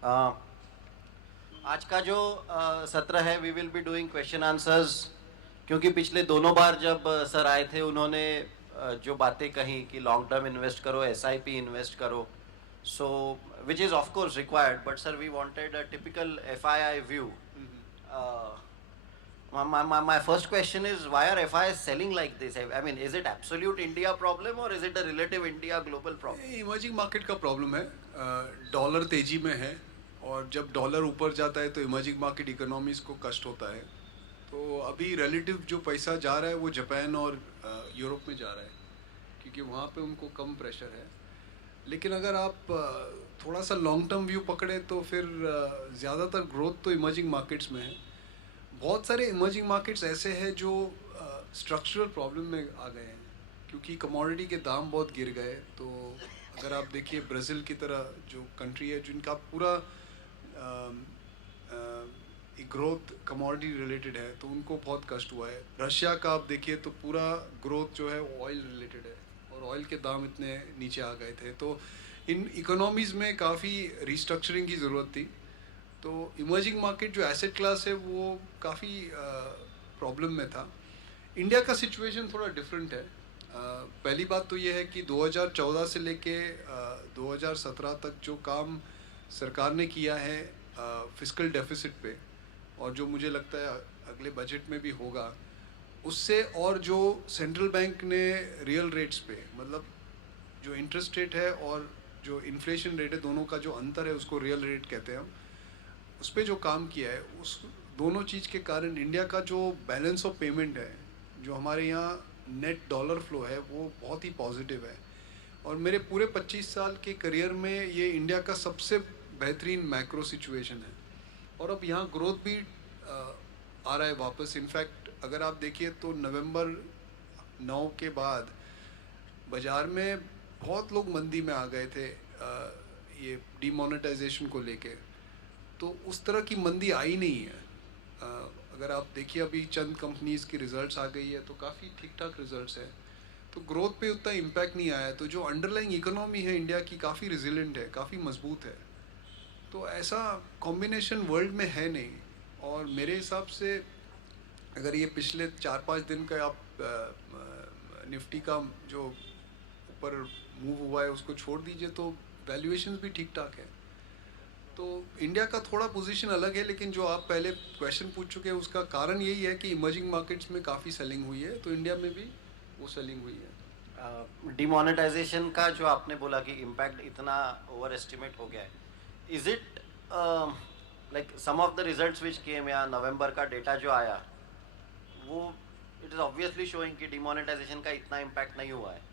Uh, आज का जो सत्र है we will be doing question answers, क्योंकि पिछले दोनों बार जब सर आए थे उन्होंने जो बातें कही कि लॉन्ग टर्म इन्वेस्ट करो, एसआईपी इन्वेस्ट करो, so which is of course required, but sir we wanted a typical FII view. My first question is, why are FIs selling like this? I mean, is it absolute India problem or is it a relative India global problem? Emerging market का problem है। Dollar तेजी में है और जब dollar ऊपर जाता है तो इमर्जिंग मार्केट इकोनॉमीज को कष्ट होता है। तो अभी रिलेटिव जो पैसा जा रहा है वो जापान और यूरोप में जा रहा है, क्योंकि वहाँ पे उनको कम प्रेशर है। लेकिन अगर आप थोड़ा सा लॉन्ग टर्म व्यू पकड़े तो फिर ज़्यादातर ग्रोथ तो इमर्जिंग मार्केट्स में है। बहुत सारे इमर्जिंग मार्केट्स ऐसे हैं जो स्ट्रक्चरल प्रॉब्लम में आ गए हैं, क्योंकि कमोडिटी के दाम बहुत गिर गए। तो अगर आप देखिए ब्राज़ील की तरह जो कंट्री है जिनका पूरा ग्रोथ कमोडिटी रिलेटेड है, तो उनको बहुत कष्ट हुआ है। रशिया का आप देखिए तो पूरा ग्रोथ जो है ऑयल रिलेटेड है और ऑयल के दाम इतने नीचे आ गए थे। तो इन इकोनॉमीज़ में काफ़ी रिस्ट्रक्चरिंग की ज़रूरत थी। तो इमर्जिंग मार्केट जो एसेट क्लास है वो काफ़ी प्रॉब्लम में था। इंडिया का सिचुएशन थोड़ा डिफरेंट है। पहली बात तो ये है कि 2014 से लेके 2017 तक जो काम सरकार ने किया है फिस्कल डेफिसिट पे, और जो मुझे लगता है अगले बजट में भी होगा उससे, और जो सेंट्रल बैंक ने रियल रेट्स पे, मतलब जो इंटरेस्ट रेट है और जो इन्फ्लेशन रेट है, दोनों का जो अंतर है उसको रियल रेट कहते हैं हम, उस पर जो काम किया है, उस दोनों चीज़ के कारण इंडिया का जो बैलेंस ऑफ पेमेंट है, जो हमारे यहाँ नेट डॉलर फ्लो है, वो बहुत ही पॉजिटिव है। और मेरे पूरे 25 साल के करियर में ये इंडिया का सबसे बेहतरीन मैक्रो सिचुएशन है। और अब यहाँ ग्रोथ भी आ रहा है वापस। इनफैक्ट अगर आप देखिए तो नवंबर 9 के बाद बाज़ार में बहुत लोग मंदी में आ गए थे ये डीमोनेटाइजेशन को लेके। तो उस तरह की मंदी आई नहीं है। अगर आप देखिए अभी चंद कंपनीज़ की रिज़ल्ट्स आ गई है तो काफ़ी ठीक ठाक रिज़ल्ट्स हैं, तो ग्रोथ पे उतना इम्पैक्ट नहीं आया। तो जो अंडरलाइंग इकोनॉमी है इंडिया की काफ़ी रिजिलेंट है, काफ़ी मजबूत है। तो ऐसा कॉम्बिनेशन वर्ल्ड में है नहीं। और मेरे हिसाब से अगर ये पिछले 4-5 दिन का आप निफ्टी का जो ऊपर मूव हुआ है उसको छोड़ दीजिए तो वैल्यूएशंस भी ठीक ठाक है। तो इंडिया का थोड़ा पोजीशन अलग है, लेकिन जो आप पहले क्वेश्चन पूछ चुके हैं उसका कारण यही है कि इमर्जिंग मार्केट्स में काफ़ी सेलिंग हुई है, तो इंडिया में भी वो सेलिंग हुई है। डिमोनेटाइजेशन का जो आपने बोला कि इम्पैक्ट इतना ओवर एस्टिमेट हो गया है, is it like some of the results which came, या नवंबर का डेटा जो आया वो इट इज़ ऑब्वियसली शोइंग कि डिमोनेटाइजेशन का इतना इम्पैक्ट नहीं हुआ है.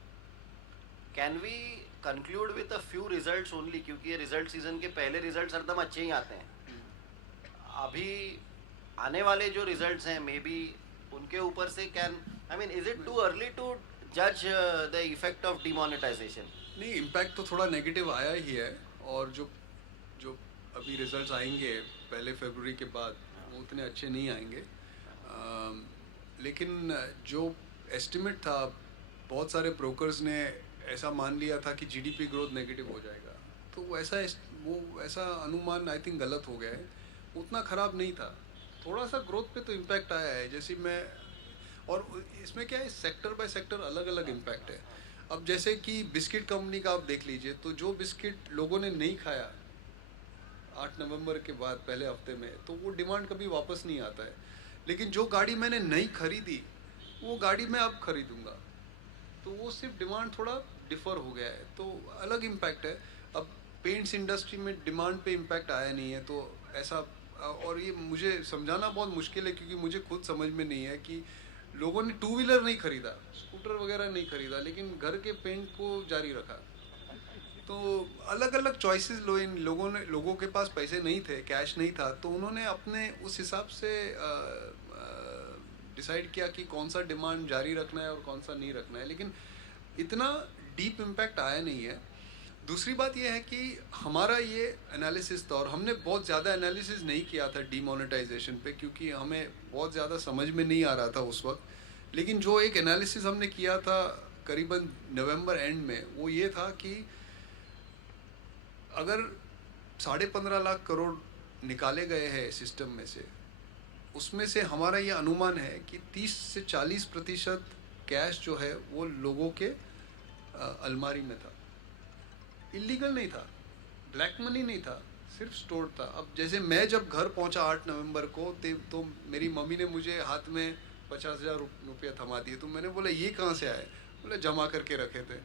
Can we conclude with a few results only, क्योंकि ये रिजल्ट सीजन के पहले रिजल्ट्स हरदम अच्छे ही आते हैं. अभी आने वाले जो रिजल्ट्स हैं मे बी उनके ऊपर से can, I mean is it too early to जज द इफेक्ट ऑफ डिमोनेटाइजेशन? नहीं, इम्पैक्ट तो थोड़ा नेगेटिव आया ही है। और जो जो अभी रिजल्ट्स आएंगे पहले फरवरी के बाद वो उतने अच्छे नहीं आएंगे। लेकिन जो एस्टिमेट था, बहुत सारे ब्रोकर्स ने ऐसा मान लिया था कि जीडीपी ग्रोथ नेगेटिव हो जाएगा। तो वो ऐसा अनुमान आई थिंक गलत हो गया है। उतना ख़राब नहीं था। थोड़ा सा ग्रोथ पे तो इम्पैक्ट आया है। जैसे मैं, और इसमें क्या है, सेक्टर बाय सेक्टर अलग अलग इम्पैक्ट है। अब जैसे कि बिस्किट कंपनी का आप देख लीजिए, तो जो बिस्किट लोगों ने नहीं खाया 8 नवंबर के बाद पहले हफ्ते में, तो वो डिमांड कभी वापस नहीं आता है। लेकिन जो गाड़ी मैंने नहीं खरीदी वो गाड़ी मैं अब खरीदूंगा, तो वो सिर्फ डिमांड थोड़ा डिफ़र हो गया है, तो अलग इम्पैक्ट है। अब पेंट्स इंडस्ट्री में डिमांड पे इम्पैक्ट आया नहीं है, तो ऐसा। और ये मुझे समझाना बहुत मुश्किल है, क्योंकि मुझे खुद समझ में नहीं है कि लोगों ने टू व्हीलर नहीं खरीदा, स्कूटर वगैरह नहीं खरीदा, लेकिन घर के पेंट को जारी रखा। तो अलग अलग चॉइसेस लोगों के पास पैसे नहीं थे, कैश नहीं था, तो उन्होंने अपने उस हिसाब से डिसाइड किया कि कौन सा डिमांड जारी रखना है और कौन सा नहीं रखना है। लेकिन इतना डीप इम्पैक्ट आया नहीं है। दूसरी बात यह है कि हमारा ये एनालिसिस था, और हमने बहुत ज़्यादा एनालिसिस नहीं किया था डीमोनेटाइजेशन पे, क्योंकि हमें बहुत ज़्यादा समझ में नहीं आ रहा था उस वक्त। लेकिन जो एक एनालिसिस हमने किया था करीबन नवंबर एंड में, वो ये था कि अगर 15.5 लाख करोड़ निकाले गए हैं सिस्टम में से, उसमें से हमारा ये अनुमान है कि 30 से 40% कैश जो है वो लोगों के अलमारी में था। इलीगल नहीं था, ब्लैक मनी नहीं था, सिर्फ स्टोर था। अब जैसे मैं जब घर पहुंचा 8 नवंबर को तो मेरी मम्मी ने मुझे हाथ में 50,000 रुपया थमा दिए। तो मैंने बोला ये कहाँ से आए? बोले जमा करके रखे थे।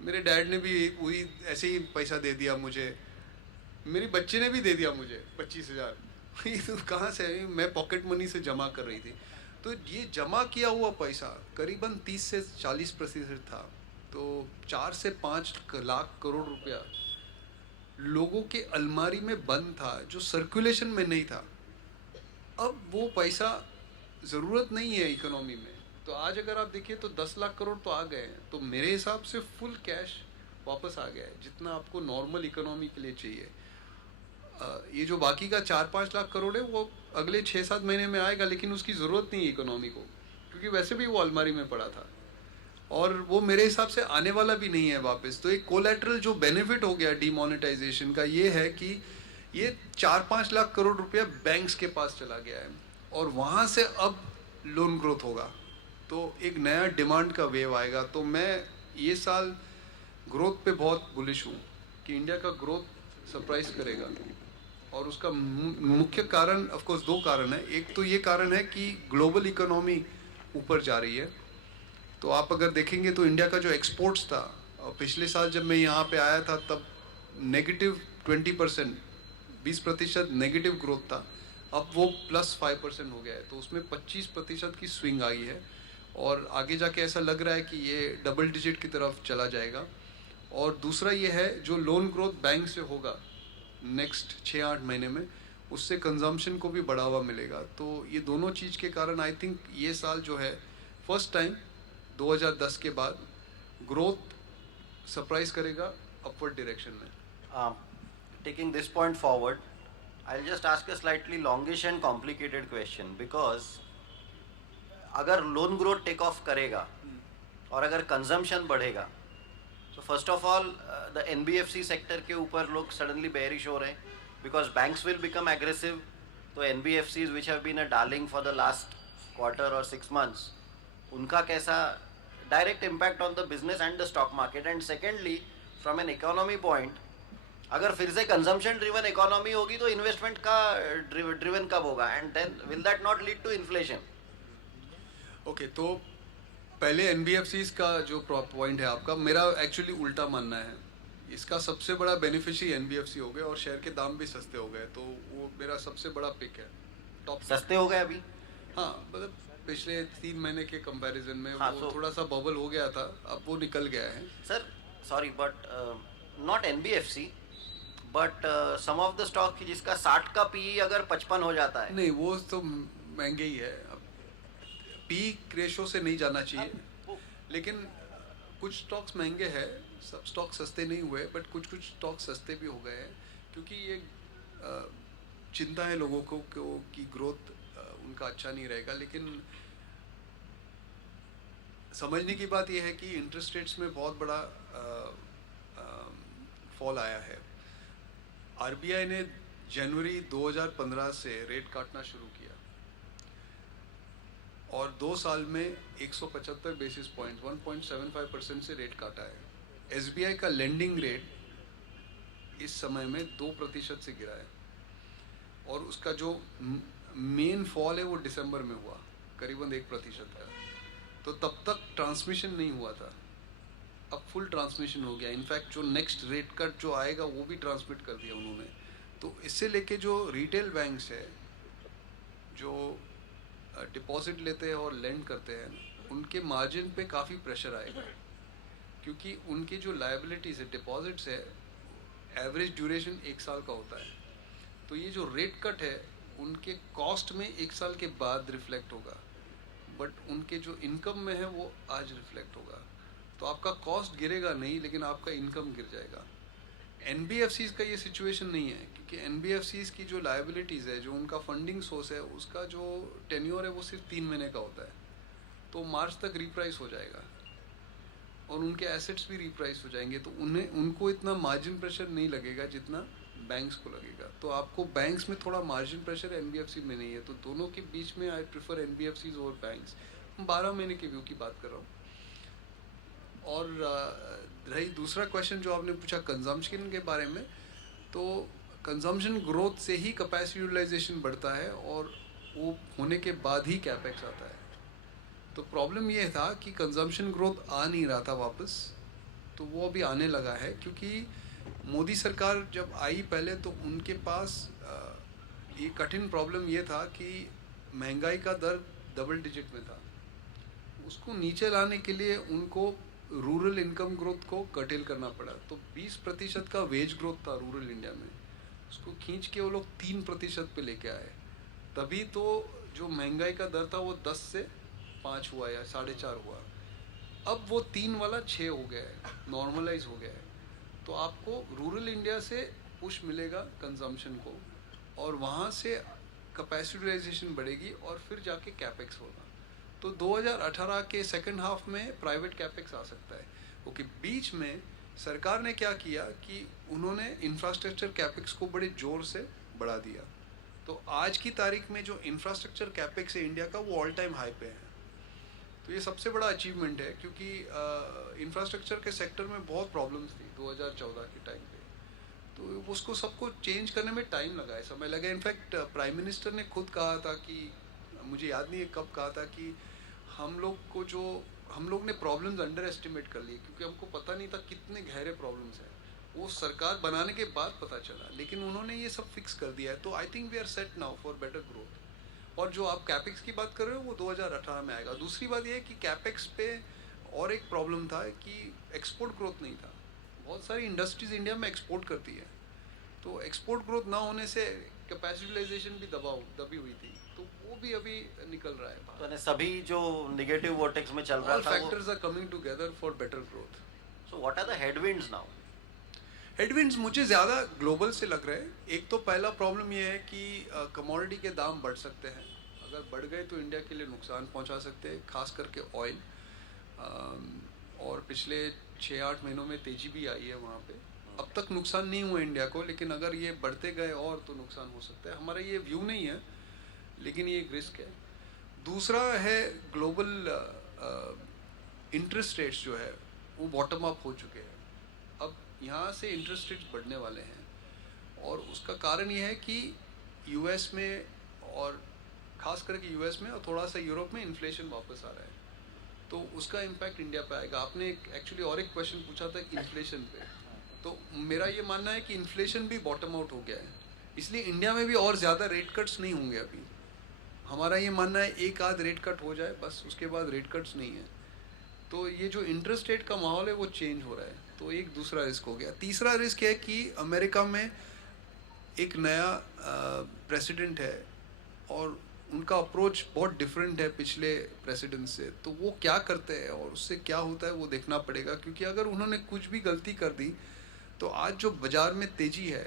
मेरे डैड ने भी वही ऐसे ही पैसा दे दिया मुझे, मेरी बच्ची ने भी दे दिया मुझे 25,000। ये तो कहाँ से है? मैं पॉकेट मनी से जमा कर रही थी। तो ये जमा किया हुआ पैसा करीबन 30 से 40% था। तो 4 से 5 लाख करोड़ रुपया लोगों के अलमारी में बंद था, जो सर्कुलेशन में नहीं था। अब वो पैसा ज़रूरत नहीं है इकोनॉमी में। तो आज अगर आप देखिए तो 10 लाख करोड़ तो आ गए हैं। तो मेरे हिसाब से फुल कैश वापस आ गया है, जितना आपको नॉर्मल इकोनॉमी के लिए चाहिए। ये जो बाकी का 4-5 लाख करोड़ है वो अगले 6-7 महीने में आएगा, लेकिन उसकी ज़रूरत नहीं है इकोनॉमी को, क्योंकि वैसे भी वो अलमारी में पड़ा था और वो मेरे हिसाब से आने वाला भी नहीं है वापस। तो एक कोलैटरल जो बेनिफिट हो गया डीमोनेटाइजेशन का ये है कि ये 4-5 लाख करोड़ रुपया बैंक्स के पास चला गया है और वहाँ से अब लोन ग्रोथ होगा, तो एक नया डिमांड का वेव आएगा। तो मैं ये साल ग्रोथ पे बहुत बुलिश हूँ कि इंडिया का ग्रोथ सरप्राइज करेगा। और उसका मुख्य कारण ऑफ कोर्स 2 कारण है। एक तो ये कारण है कि ग्लोबल इकोनॉमी ऊपर जा रही है। तो आप अगर देखेंगे तो इंडिया का जो एक्सपोर्ट्स था, पिछले साल जब मैं यहाँ पे आया था तब नेगेटिव 20%, 20% नेगेटिव ग्रोथ था। अब वो +5% हो गया है। तो उसमें 25% की स्विंग आई है और आगे जाके ऐसा लग रहा है कि ये डबल डिजिट की तरफ चला जाएगा। और दूसरा ये है जो लोन ग्रोथ बैंक से होगा नेक्स्ट 6-8 महीने में, उससे कंजम्पशन को भी बढ़ावा मिलेगा। तो ये दोनों चीज़ के कारण आई थिंक ये साल जो है फर्स्ट टाइम 2010 के बाद ग्रोथ सरप्राइज करेगा अपवर्ड डायरेक्शन में। Taking this point forward, I'll just ask a slightly longish and complicated question because अगर लोन ग्रोथ टेक ऑफ करेगा और अगर कंजम्पशन बढ़ेगा तो first of all the NBFC sector के ऊपर लोग सडनली बेयरिश हो रहे हैं because banks will become aggressive. तो NBFCs which have been a darling for the last quarter और 6 months, उनका कैसा direct impact on the business and the stock market. And secondly from an economy point, अगर फिर से consumption driven economy होगी तो investment का ड्रिवन कब होगा and then will that not lead to inflation? Okay, तो पहले एनबीएफसीज का जो पॉइंट है आपका, मेरा एक्चुअली उल्टा मानना है। इसका सबसे बड़ा बेनिफिशियरी एनबीएफसी हो गए और शेयर के दाम भी सस्ते हो गए। तो वो मेरा सबसे बड़ा पिक है। टॉप सस्ते हो गए अभी? हाँ, मतलब पिछले 3 महीने के कंपैरिजन में हाँ, वो थोड़ा सा बबल हो गया था, अब वो निकल गया है। Sir sorry but not NBFC but some of the stock जिसका 60 का पी अगर 55 हो जाता है। नहीं, वो तो महंगे ही है। अब पीक रेशो से नहीं जाना चाहिए, लेकिन कुछ स्टॉक्स महंगे हैं, सब स्टॉक सस्ते नहीं हुए, बट कुछ स्टॉक सस्ते भी हो गए हैं क्योंकि ये चिंता है लोगों को कि ग्रोथ उनका अच्छा नहीं रहेगा। लेकिन समझने की बात यह है कि इंटरेस्ट रेट्स में बहुत बड़ा फॉल आया है। आरबीआई ने जनवरी 2015 से रेट काटना शुरू किया और 2 साल में 175 बेसिस पॉइंट 1.75% से रेट काटा है। एसबीआई का लेंडिंग रेट इस समय में 2% से गिरा है और उसका जो मेन फॉल है वो दिसंबर में हुआ, करीबन 1% का। तो तब तक ट्रांसमिशन नहीं हुआ था, अब फुल ट्रांसमिशन हो गया। इनफैक्ट जो नेक्स्ट रेट कट जो आएगा वो भी ट्रांसमिट कर दिया उन्होंने। तो इससे लेके जो रिटेल बैंक्स है जो डिपॉजिट लेते हैं और लेंड करते हैं, उनके मार्जिन पे काफ़ी प्रेशर आएगा क्योंकि उनकी जो लायबिलिटीज़ है, डिपॉजिट्स है, एवरेज ड्यूरेशन 1 साल का होता है। तो ये जो रेट कट है उनके कॉस्ट में 1 साल के बाद रिफ्लेक्ट होगा, बट उनके जो इनकम में है वो आज रिफ्लेक्ट होगा। तो आपका कॉस्ट गिरेगा नहीं, लेकिन आपका इनकम गिर जाएगा। एनबीएफसीज का ये सिचुएशन नहीं है क्योंकि एनबीएफसीज की जो लायबिलिटीज़ है, जो उनका फंडिंग सोर्स है, उसका जो टेन्योर है वो सिर्फ 3 महीने का होता है। तो मार्च तक रिप्राइस हो जाएगा और उनके एसेट्स भी रिप्राइस हो जाएंगे। तो उनको इतना मार्जिन प्रेशर नहीं लगेगा जितना बैंक्स को लगेगा। तो आपको बैंक्स में थोड़ा मार्जिन प्रेशर एनबीएफसी में नहीं है, तो दोनों के बीच में आई प्रेफर एनबीएफसी और बैंक्स। 12 महीने के व्यू की बात कर रहा हूँ। और रही दूसरा क्वेश्चन जो आपने पूछा कंजम्पशन के बारे में, तो कंजम्पशन ग्रोथ से ही कैपेसिटी यूटिलाइजेशन बढ़ता है और वो होने के बाद ही कैपेक्स आता है। तो प्रॉब्लम ये था कि कंजम्पशन ग्रोथ आ नहीं रहा था वापस, तो वो अभी आने लगा है, क्योंकि मोदी सरकार जब आई पहले तो उनके पास ये कठिन प्रॉब्लम ये था कि महंगाई का दर डबल डिजिट में था। उसको नीचे लाने के लिए उनको रूरल इनकम ग्रोथ को कर्टेल करना पड़ा। तो 20% का वेज ग्रोथ था रूरल इंडिया में, उसको खींच के वो लोग 3% पे लेके आए। तभी तो जो महंगाई का दर था वो 10 से 5 हुआ या 4.5 हुआ। अब वो 3 वाला 6 हो गया है, नॉर्मलाइज हो गया है। तो आपको रूरल इंडिया से पुश मिलेगा कंजम्पशन को, और वहाँ से कैपेसिटी बढ़ेगी और फिर जाके कैपेक्स होगा। तो 2018 के सेकंड हाफ में प्राइवेट कैपेक्स आ सकता है। ओके, बीच में सरकार ने क्या किया कि उन्होंने इंफ्रास्ट्रक्चर कैपेक्स को बड़े ज़ोर से बढ़ा दिया। तो आज की तारीख में जो इंफ्रास्ट्रक्चर कैपेक्स है इंडिया का, वो ऑल टाइम हाई पे है। तो ये सबसे बड़ा अचीवमेंट है, क्योंकि इंफ्रास्ट्रक्चर के सेक्टर में बहुत प्रॉब्लम्स थी 2014 के टाइम पे। तो उसको सबको चेंज करने में टाइम लगा है, समय लगा। इनफैक्ट प्राइम मिनिस्टर ने खुद कहा था कि, मुझे याद नहीं है कब कहा था, कि हम लोग ने प्रॉब्लम्स अंडर एस्टिमेट कर लिए, क्योंकि हमको पता नहीं था कितने गहरे प्रॉब्लम्स हैं। वो सरकार बनाने के बाद पता चला, लेकिन उन्होंने ये सब फिक्स कर दिया है। तो I think we are set now for better growth. और जो आप कैपेक्स की बात कर रहे हो वो 2018 में आएगा। दूसरी बात ये है कि कैपेक्स पे और एक प्रॉब्लम था कि एक्सपोर्ट ग्रोथ नहीं था। बहुत सारी इंडस्ट्रीज इंडिया में एक्सपोर्ट करती है, तो एक्सपोर्ट ग्रोथ ना होने से कैपेसिटी भी दबी हुई थी। तो वो भी अभी निकल रहा है बाहर। तो सभी जो नेगेटिव वोर्टेक्स में चल रहा All था factors are coming together for better growth. So what are the headwinds now? Headwinds मुझे ज़्यादा ग्लोबल से लग रहे हैं। एक तो पहला प्रॉब्लम ये है कि कमोडिटी के दाम बढ़ सकते हैं। अगर बढ़ गए तो इंडिया के लिए नुकसान पहुंचा सकते हैं, खास करके ऑयल। और पिछले 6-8 महीनों में तेज़ी भी आई है वहाँ पे। अब तक नुकसान नहीं हुआ इंडिया को, लेकिन अगर ये बढ़ते गए और तो नुकसान हो सकता है। हमारा ये व्यू नहीं है, लेकिन ये एक रिस्क है। दूसरा है ग्लोबल इंटरेस्ट रेट्स जो है वो बॉटम अप हो चुके हैं। अब यहाँ से इंटरेस्ट रेट्स बढ़ने वाले हैं, और उसका कारण ये है कि यूएस में, और ख़ास करके यूएस में और थोड़ा सा यूरोप में इन्फ्लेशन वापस आ रहा है। तो उसका इम्पैक्ट इंडिया पे आएगा। आपने एक्चुअली और एक क्वेश्चन पूछा था इन्फ्लेशन पे, तो मेरा ये मानना है कि इन्फ्लेशन भी बॉटम आउट हो गया है, इसलिए इंडिया में भी और ज़्यादा रेट कट्स नहीं होंगे अभी। हमारा ये मानना है एक आध रेट कट हो जाए बस, उसके बाद रेट कट्स नहीं है। तो ये जो इंटरेस्ट रेट का माहौल है वो चेंज हो रहा है, तो एक दूसरा रिस्क हो गया। तीसरा रिस्क है कि अमेरिका में एक नया प्रेसिडेंट है, और उनका अप्रोच बहुत डिफरेंट है पिछले प्रेसिडेंट से। तो वो क्या करते हैं और उससे क्या होता है वो देखना पड़ेगा, क्योंकि अगर उन्होंने कुछ भी गलती कर दी तो आज जो बाज़ार में तेज़ी है,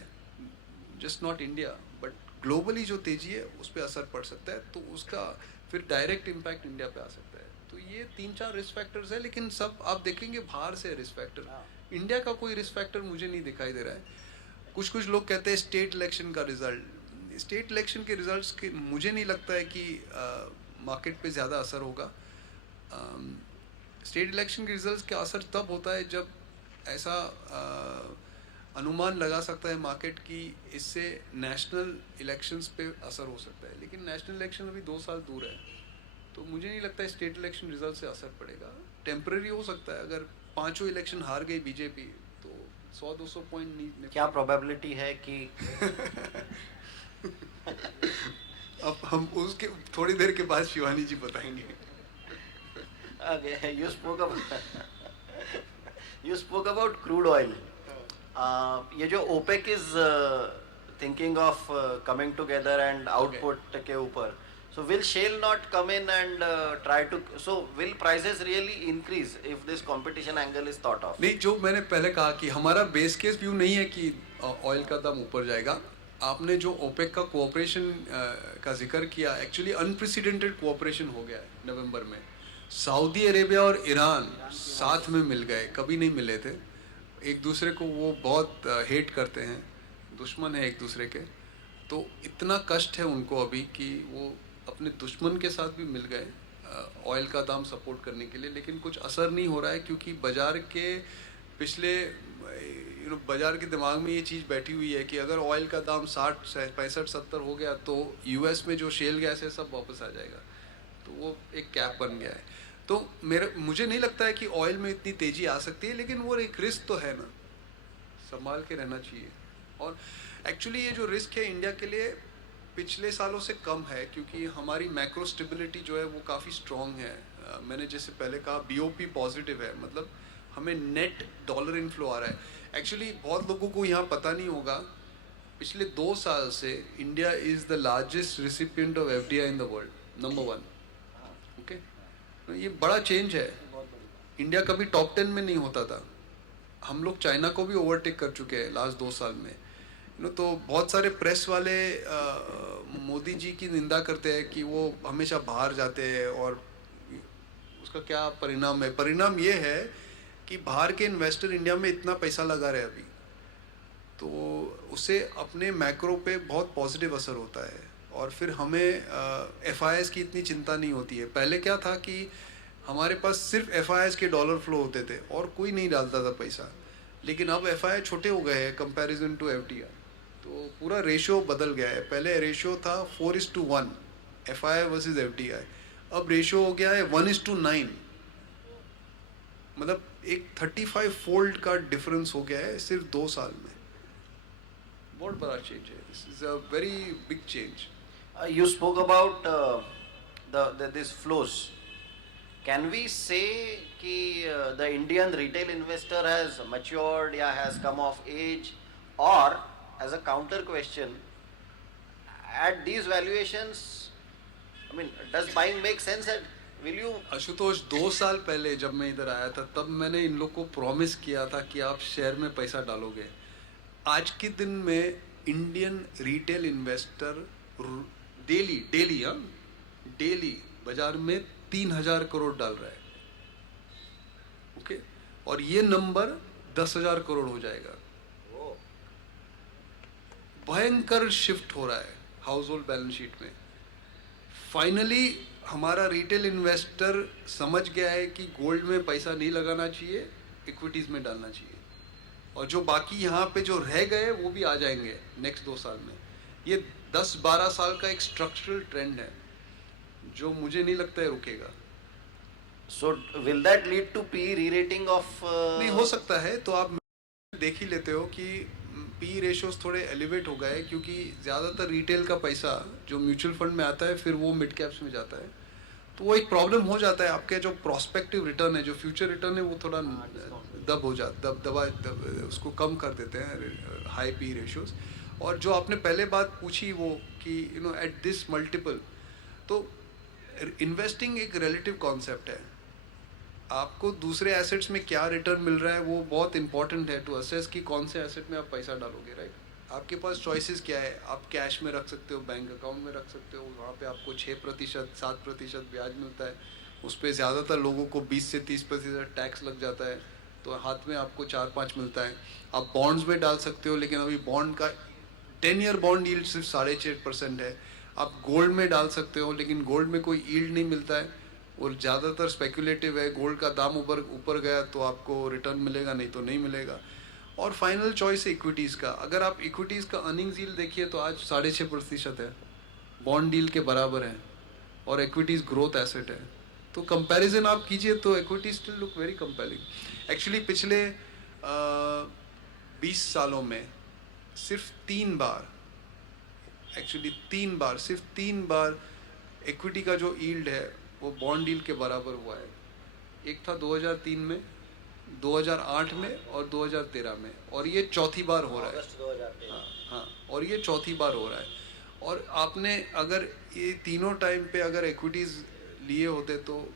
just not India but globally जो तेज़ी है उस पर असर पड़ सकता है। तो उसका फिर डायरेक्ट इम्पैक्ट इंडिया पे आ सकता है। तो ये 3-4 रिस्क फैक्टर्स है, लेकिन सब आप देखेंगे बाहर से रिस्क फैक्टर। इंडिया का कोई रिस्क फैक्टर मुझे नहीं दिखाई दे रहा है। कुछ लोग कहते हैं स्टेट इलेक्शन का रिजल्ट, स्टेट इलेक्शन के रिजल्ट्स के मुझे नहीं लगता है कि मार्केट पे ज़्यादा असर होगा। स्टेट इलेक्शन के रिजल्ट्स का असर तब होता है जब ऐसा अनुमान लगा सकता है मार्केट की इससे नेशनल इलेक्शंस पे असर हो सकता है, लेकिन नेशनल इलेक्शन अभी 2 साल दूर है। तो मुझे नहीं लगता है स्टेट इलेक्शन रिजल्ट से असर पड़ेगा। टेम्पररी हो सकता है, अगर 5 इलेक्शन हार गई बीजेपी तो 100-200 पॉइंट नहीं। क्या प्रोबेबिलिटी है कि अब हम उसके थोड़ी देर के बाद शिवानी जी बताएंगे। Okay, you spoke about crude oil. ये जो OPEC is thinking of coming together and output के ऊपर, so will shale not come in and try to, so will prices really increase if this competition angle is thought of? नहीं, जो मैंने पहले कहा कि हमारा बेस केस व्यू नहीं है कि ऑयल का दाम ऊपर जाएगा। आपने जो ओपेक का कोऑपरेशन का जिक्र किया, एक्चुअली अनप्रेसिडेंटेड कोऑपरेशन हो गया है नवंबर में। सऊदी अरेबिया और ईरान साथ में मिल गए, कभी नहीं मिले थे एक दूसरे को। वो बहुत हेट करते हैं दुश्मन है एक दूसरे के, तो इतना कष्ट है उनको अभी कि वो अपने दुश्मन के साथ भी मिल गए ऑयल का दाम सपोर्ट करने के लिए, लेकिन कुछ असर नहीं हो रहा है क्योंकि बाजार के पिछले बाजार के दिमाग में ये चीज़ बैठी हुई है कि अगर ऑयल का दाम 60 65 70 हो गया तो यूएस में जो शेल गैस है सब वापस आ जाएगा, तो वो एक कैप बन गया है। तो मुझे नहीं लगता है कि ऑयल में इतनी तेज़ी आ सकती है, लेकिन वो एक रिस्क तो है ना, संभाल के रहना चाहिए। और एक्चुअली ये जो रिस्क है इंडिया के लिए पिछले सालों से कम है क्योंकि हमारी मैक्रो स्टेबिलिटी जो है वो काफ़ी स्ट्रॉन्ग है। मैंने जैसे पहले कहा बीओपी पॉजिटिव है, मतलब हमें नेट डॉलर इनफ्लो आ रहा है। एक्चुअली बहुत लोगों को यहाँ पता नहीं होगा, पिछले 2 साल से India is the largest recipient of FDI in the world, number 1। Okay, तो ये बड़ा चेंज है। इंडिया कभी टॉप 10 में नहीं होता था, हम लोग चाइना को भी ओवरटेक कर चुके हैं लास्ट 2 साल में। तो बहुत सारे प्रेस वाले मोदी जी की निंदा करते हैं कि वो हमेशा बाहर जाते हैं, और उसका क्या परिणाम है? परिणाम ये है कि बाहर के इन्वेस्टर इंडिया में इतना पैसा लगा रहे अभी, तो उससे अपने मैक्रो पे बहुत पॉजिटिव असर होता है। और फिर हमें एफआईएस की इतनी चिंता नहीं होती है। पहले क्या था कि हमारे पास सिर्फ एफआईएस के डॉलर फ्लो होते थे और कोई नहीं डालता था पैसा, लेकिन अब एफआईआई छोटे हो गए हैं कंपैरिजन टू एफडीआई, तो पूरा रेशियो बदल गया है। पहले रेशियो था 4:1 एफआईआई वर्सेस एफडीआई, अब रेशियो हो गया है 1:9, मतलब एक 35 फोल्ड का डिफरेंस हो गया है सिर्फ 2 साल में। बहुत बड़ा चेंज है, this is a very big change. You spoke about these flows. Can we say कि the Indian retail investor has matured या has come of age, or as a counter question, at these valuations, I mean, does buying make sense? And will you? Ashutosh, 2 साल पहले जब मैं इधर आया था तब मैंने इन लोग को प्रॉमिस किया था कि आप शेयर में पैसा डालोगे। आज के दिन में इंडियन रिटेल इन्वेस्टर डेली बाजार में 3,000 करोड़ डाल रहा है। ओके, और ये नंबर 10,000 करोड़ हो जाएगा। भयंकर शिफ्ट हो रहा है हाउस होल्ड बैलेंस शीट में। फाइनली हमारा रिटेल इन्वेस्टर समझ गया है कि गोल्ड में पैसा नहीं लगाना चाहिए, इक्विटीज़ में डालना चाहिए, और जो बाकी यहाँ पे जो रह गए वो भी आ जाएंगे नेक्स्ट 2 साल में। ये 10-12 साल का एक स्ट्रक्चरल ट्रेंड है जो मुझे नहीं लगता है रुकेगा। So will that lead to PE re-rating of? नहीं हो सकता है, तो आप देख ही लेते हो कि पी रेशियोज थोड़े एलिवेट हो गए क्योंकि ज़्यादातर रिटेल का पैसा जो म्यूचुअल फंड में आता है फिर वो मिड कैप्स में जाता है, तो वो एक प्रॉब्लम हो जाता है। आपके जो प्रोस्पेक्टिव रिटर्न है, जो फ्यूचर रिटर्न है, वो थोड़ा उसको कम कर देते हैं हाई पी रेशियोज। और जो आपने पहले बात पूछी वो कि एट दिस मल्टीपल, तो इन्वेस्टिंग एक रिलेटिव कॉन्सेप्ट है। आपको दूसरे एसेट्स में क्या रिटर्न मिल रहा है वो बहुत इंपॉर्टेंट है टू असेस कि कौन से एसेट में आप पैसा डालोगे, राइट। आपके पास चॉइसेस क्या है, आप कैश में रख सकते हो, बैंक अकाउंट में रख सकते हो, वहाँ पे आपको 6% 7% ब्याज मिलता है, उस पर ज़्यादातर लोगों को 20 से 30% टैक्स लग जाता है, तो हाथ में आपको 4-5 मिलता है। आप बॉन्ड्स में डाल सकते हो, लेकिन अभी बॉन्ड का 10 ईयर बॉन्ड यील्ड सिर्फ 6.5% है। आप गोल्ड में डाल सकते हो, लेकिन गोल्ड में कोई यील्ड नहीं मिलता है, और ज़्यादातर स्पेकुलेटिव है। गोल्ड का दाम ऊपर गया तो आपको रिटर्न मिलेगा, नहीं तो नहीं मिलेगा। और फाइनल चॉइस है इक्विटीज़ का। अगर आप इक्विटीज़ का अर्निंग्स यील्ड देखिए तो आज 6.5% है, बॉन्ड डील के बराबर है, और इक्विटीज़ ग्रोथ एसेट है। तो कंपैरिजन आप कीजिए तो equity still look very compelling. Actually पिछले 20 सालों में सिर्फ 3 बार इक्विटी का जो यील्ड है वो बॉन्ड डील के बराबर हुआ है। एक था 2003 में, 2008 में और 2013 में, और ये चौथी बार हो रहा है। अगस्त 2013। हाँ, और ये चौथी बार हो रहा है। और आपने अगर ये तीनों टाइम पे अगर इक्विटीज़ लिए होते तो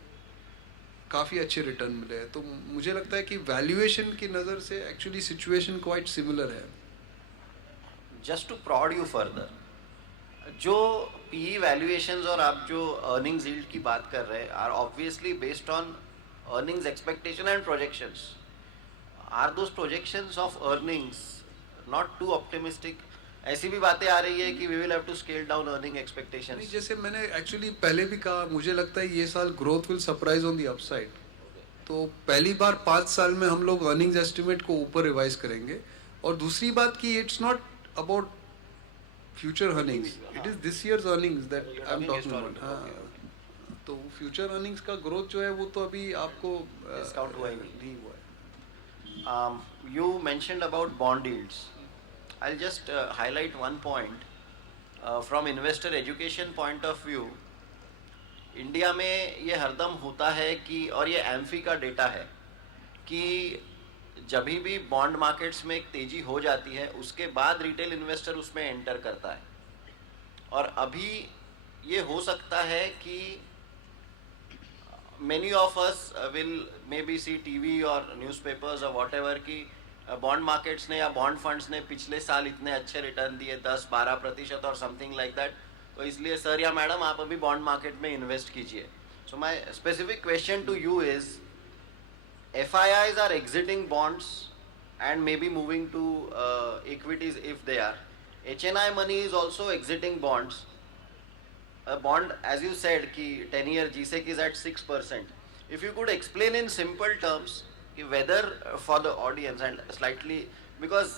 काफ़ी अच्छे रिटर्न मिले हैं। तो मुझे लगता है कि वैल्यूएशन की नज़र से एक्चुअली सिचुएशन क्वाइट सिमिलर है। Just to prod you further, जो पीई वैल्यूएशंस और आप जो अर्निंग्स यील्ड की बात कर रहे हैं are obviously based on earnings expectation and projections. Are those projections of earnings not too optimistic? ऐसी भी बातें आ रही है कि we will have to scale down earning नहीं, एक्सपेक्टेशंस. जैसे मैंने एक्चुअली पहले भी कहा, मुझे लगता है ये साल growth will surprise on the upside. तो पहली बार 5 साल में हम लोग अर्निंग्स एस्टिमेट को ऊपर रिवाइज करेंगे. और दूसरी बात कि it's not about future earnings, it is this years earnings that I am talking about. हाँ, तो फ्यूचर अर्निंग्स का ग्रोथ जो है वो तो अभी आपको डिस्काउंट हुआ ही नहीं हुआ है. You mentioned about bond yields. I'll just highlight one point. From investor education point of view, India में ये हरदम होता है कि, और ये एम्फी का डेटा है कि जब भी बॉन्ड मार्केट्स में एक तेजी हो जाती है उसके बाद रिटेल इन्वेस्टर उसमें एंटर करता है. और अभी ये हो सकता है कि many of us will maybe see TV और न्यूज़पेपर्स और whatever कि बॉन्ड मार्केट्स ने या बॉन्ड फंड्स ने पिछले साल इतने अच्छे रिटर्न दिए 10-12% और समथिंग लाइक दैट, तो इसलिए सर या मैडम आप अभी बॉन्ड मार्केट में इन्वेस्ट कीजिए. So my specific question to you is, FIIs are exiting bonds and maybe moving to equities if they are. HNI money is also exiting bonds. A bond, as you said, कि 10-year GSEC is at 6%. If you could explain in simple terms कि whether for the audience and slightly, because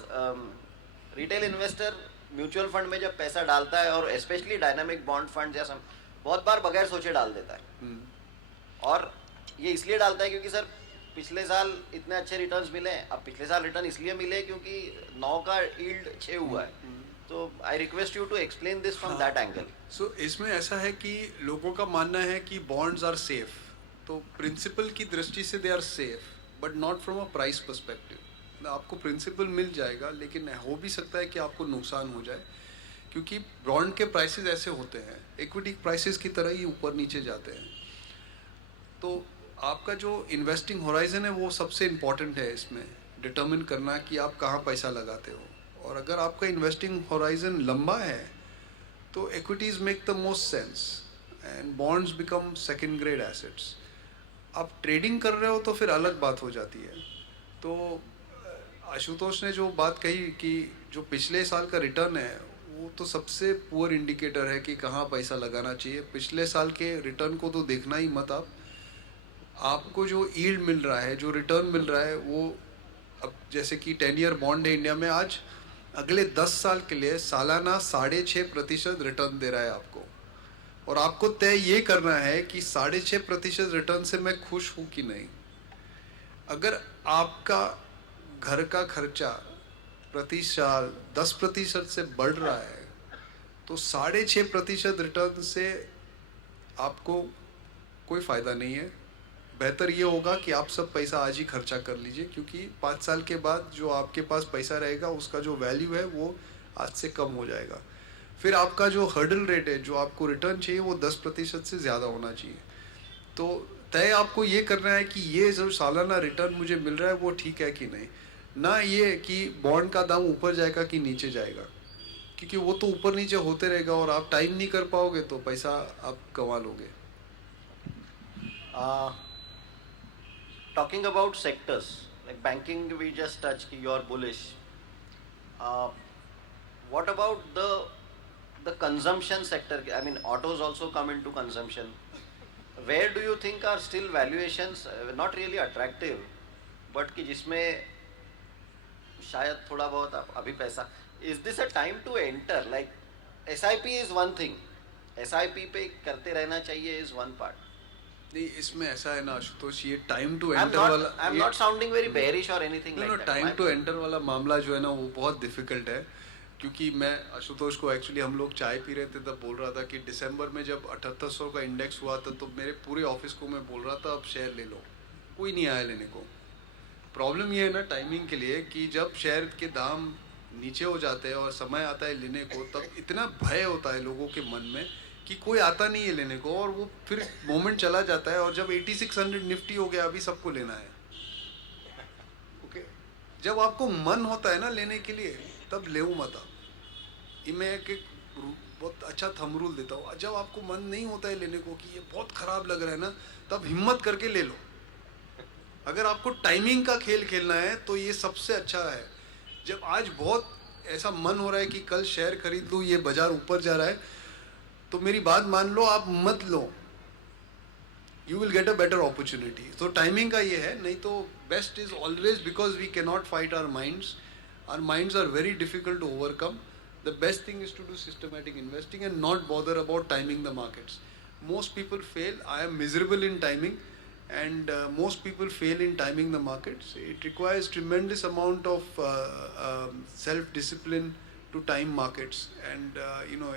retail investor mutual fund में जब पैसा डालता है और specially dynamic bond fund या बहुत बार बगैर सोचे डाल देता है. और ये इसलिए डालता है क्योंकि सर पिछले साल इतने अच्छे रिटर्न्स मिले, अब पिछले साल रिटर्न इसलिए मिले क्योंकि 9 का यील्ड 6 हुआ है. तो I request you to explain this from that angle. So इसमें ऐसा है कि लोगों का मानना है कि बॉन्ड्स आर सेफ. तो प्रिंसिपल की दृष्टि से they are safe but not from a price perspective. आपको प्रिंसिपल मिल जाएगा लेकिन हो भी सकता है कि आपको नुकसान हो जाए, क्योंकि बॉन्ड के प्राइसेस ऐसे होते हैं, इक्विटी प्राइसेस की तरह ही ऊपर नीचे जाते हैं. तो आपका जो इन्वेस्टिंग होराइजन है वो सबसे इम्पॉर्टेंट है इसमें डिटर्मिन करना कि आप कहाँ पैसा लगाते हो. और अगर आपका इन्वेस्टिंग होराइजन लंबा है तो equities make the most sense and bonds become second grade assets. आप ट्रेडिंग कर रहे हो तो फिर अलग बात हो जाती है. तो आशुतोष ने जो बात कही कि जो पिछले साल का रिटर्न है वो तो सबसे पुअर इंडिकेटर है कि कहाँ पैसा लगाना चाहिए. पिछले साल के रिटर्न को तो देखना ही मत आप. आपको जो यील्ड मिल रहा है, जो रिटर्न मिल रहा है, वो अब जैसे कि 10-year बॉन्ड है इंडिया में आज अगले 10 साल के लिए सालाना 6.5% रिटर्न दे रहा है आपको. और आपको तय ये करना है कि 6.5% रिटर्न से मैं खुश हूँ कि नहीं. अगर आपका घर का खर्चा प्रति साल 10% से बढ़ रहा है तो 6.5% रिटर्न से आपको कोई फ़ायदा नहीं है. बेहतर ये होगा कि आप सब पैसा आज ही खर्चा कर लीजिए, क्योंकि 5 साल के बाद जो आपके पास पैसा रहेगा उसका जो वैल्यू है वो आज से कम हो जाएगा. फिर आपका जो हर्डल रेट है, जो आपको रिटर्न चाहिए, वो 10% से ज़्यादा होना चाहिए. तो तय आपको ये करना है कि ये जो सालाना रिटर्न मुझे मिल रहा है वो ठीक है कि नहीं, ना ये कि बॉन्ड का दाम ऊपर जाएगा कि नीचे जाएगा, क्योंकि वो तो ऊपर नीचे होते रहेगा और आप टाइम नहीं कर पाओगे तो पैसा आप गंवा लोगे. Talking about sectors like banking, we just touched कि you are bullish. What about the consumption sector? I mean, autos also come into consumption. Where do you think are still valuations not really attractive, but कि जिसमें शायद थोड़ा बहुत अभी पैसा. Is this a time to enter? Like SIP is one thing. SIP पे करते रहना चाहिए is one part. नहीं, इसमें ऐसा है ना आशुतोष, ये टाइम टू एंटर वाला, I'm not sounding very bearish or anything like that. Time to enter वाला मामला जो है ना वो बहुत डिफिकल्ट है. क्योंकि मैं आशुतोष को एक्चुअली हम लोग चाय पी रहे थे तब बोल रहा था कि दिसंबर में जब 7800 का इंडेक्स हुआ था तो मेरे पूरे ऑफिस को मैं बोल रहा था अब शेयर ले लो, कोई नहीं आया लेने को. प्रॉब्लम ये है ना टाइमिंग के लिए कि जब शेयर के दाम नीचे हो जाते हैं और समय आता है लेने को, तब इतना भय होता है लोगों के मन में कि कोई आता नहीं है लेने को, और वो फिर मोमेंट चला जाता है. और जब 8600 निफ्टी हो गया अभी सबको लेना है, ओके, जब आपको मन होता है ना लेने के लिए तब ले मत आप. ये मैं एक बहुत अच्छा थंब रूल देता हूँ. जब आपको मन नहीं होता है लेने को कि ये बहुत ख़राब लग रहा है ना, तब हिम्मत करके ले लो. अगर आपको टाइमिंग का खेल खेलना है तो ये सबसे अच्छा है. जब आज बहुत ऐसा मन हो रहा है कि कल शेयर खरीद लूँ, ये बाजार ऊपर जा रहा है, तो मेरी बात मान लो, आप मत लो, you will get a better opportunity. तो टाइमिंग का ये है. नहीं तो best is always, because we can not fight our minds are very difficult to overcome. The best thing is to do systematic investing and not bother about timing the markets. Most people fail. I am miserable in timing, and most people fail in timing the markets. It requires tremendous amount of self-discipline to time markets, and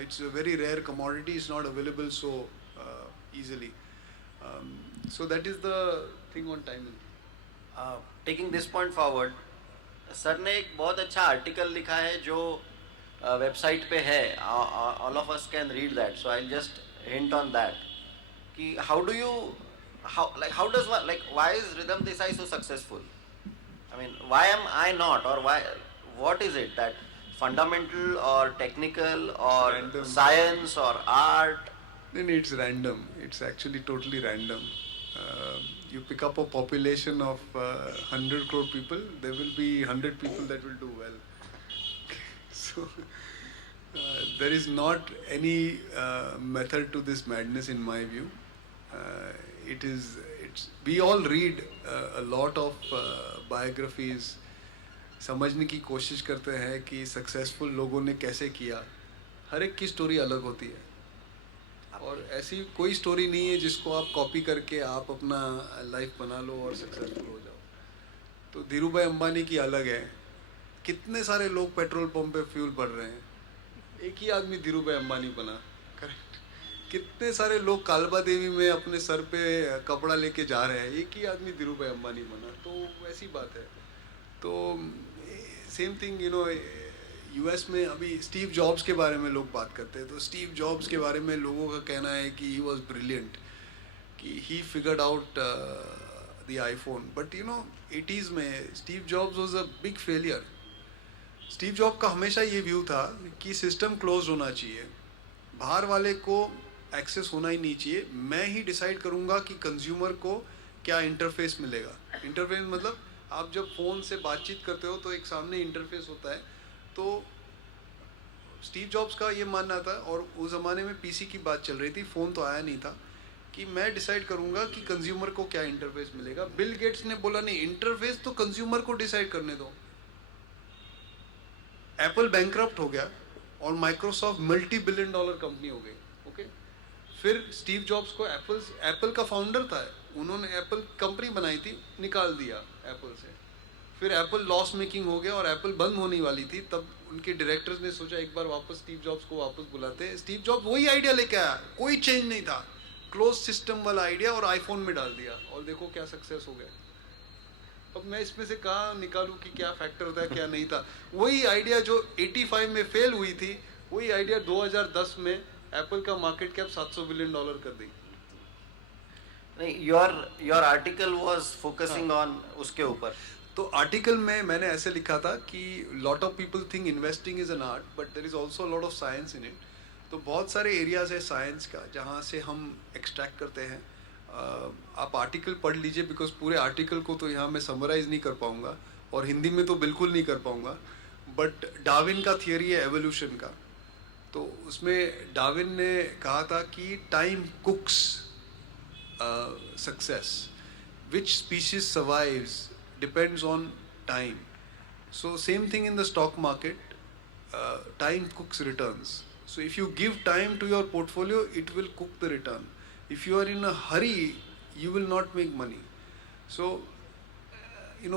it's a very rare commodity. It's not available so easily. So that is the thing on timing. Taking this point forward, sir ने एक बहुत अच्छा article लिखा है जो website पे है, all of us can read that, so I just hint on that कि how does why is Ridham Desai so successful? I mean why am I not, और why, what is it that fundamental और technical और Random. Science और art? Then it's random. It's actually totally random. You pick up a population of 100 crore people, there will be 100 people that will do well. So there is not any method to this madness in my view. We all read a lot of biographies. समझने की कोशिश करते हैं कि successful लोगों ने कैसे किया. हर एक की स्टोरी अलग होती है, और ऐसी कोई स्टोरी नहीं है जिसको आप कॉपी करके आप अपना लाइफ बना लो और सक्सेसफुल हो जाओ. तो धीरू भाई अंबानी की अलग है. कितने सारे लोग पेट्रोल पंप पे फ्यूल भर रहे हैं, एक ही आदमी धीरू भाई अंबानी बना. करेक्ट. कितने सारे लोग कालबा देवी में अपने सर पे कपड़ा लेके जा रहे हैं, एक ही आदमी धीरू भाई अंबानी बना. तो वैसी बात है. तो सेम थिंग यूएस में अभी स्टीव जॉब्स के बारे में लोग बात करते हैं. तो स्टीव जॉब्स के बारे में लोगों का कहना है कि ही वॉज ब्रिलियंट, कि he figured out the iPhone. But 80s में Steve jobs was a big failure. Steve job का हमेशा ये व्यू था कि सिस्टम क्लोज होना चाहिए, बाहर वाले को एक्सेस होना ही नहीं चाहिए. मैं ही डिसाइड करूँगा कि कंज्यूमर को क्या इंटरफेस मिलेगा. इंटरफेस मतलब आप जब फ़ोन से बातचीत करते हो तो एक सामने इंटरफेस होता है. तो स्टीव जॉब्स का ये मानना था, और उस ज़माने में पीसी की बात चल रही थी, फ़ोन तो आया नहीं था, कि मैं डिसाइड करूँगा कि कंज्यूमर को क्या इंटरफेस मिलेगा. बिल गेट्स ने बोला नहीं, इंटरफेस तो कंज्यूमर को डिसाइड करने दो. एप्पल बैंकरप्ट हो गया और Microsoft multi billion dollar company हो गई. ओके. फिर स्टीव जॉब्स को एप्पल का फाउंडर था, उन्होंने एप्पल कंपनी बनाई थी, निकाल दिया एप्पल से. फिर एप्पल लॉस मेकिंग हो गया और एप्पल बंद होने वाली थी. तब उनके डायरेक्टर्स ने सोचा एक बार वापस स्टीव जॉब्स को वापस बुलाते हैं. स्टीव जॉब्स वही आइडिया लेके आया, कोई चेंज नहीं था, क्लोज सिस्टम वाला आइडिया, और आईफोन में डाल दिया, और देखो क्या सक्सेस हो गया. अब मैं इसमें से कहाँ निकालूं कि क्या फैक्टर था क्या नहीं था. वही आइडिया जो 85 में फेल हुई थी, वही आइडिया 2010 में एप्पल का मार्केट कैप $700 बिलियन कर दी. नहीं, your article was focusing on उसके ऊपर. तो आर्टिकल में मैंने ऐसे लिखा था कि lot of people think investing is an art, but there is also lot of science in it. तो बहुत सारे एरियाज है साइंस का जहाँ से हम एक्सट्रैक्ट करते हैं. आप आर्टिकल पढ़ लीजिए, बिकॉज पूरे आर्टिकल को तो यहाँ मैं समराइज नहीं कर पाऊँगा, और हिंदी में तो बिल्कुल नहीं कर पाऊँगा. बट डार्विन का थियरी है एवोल्यूशन का. तो उसमें डार्विन ने कहा था कि time कुक्स success. Which species survives depends on time. So same thing in the stock market, time cooks returns. So if you give time to your portfolio, it will cook the return. If you are in a hurry, you will not make money. So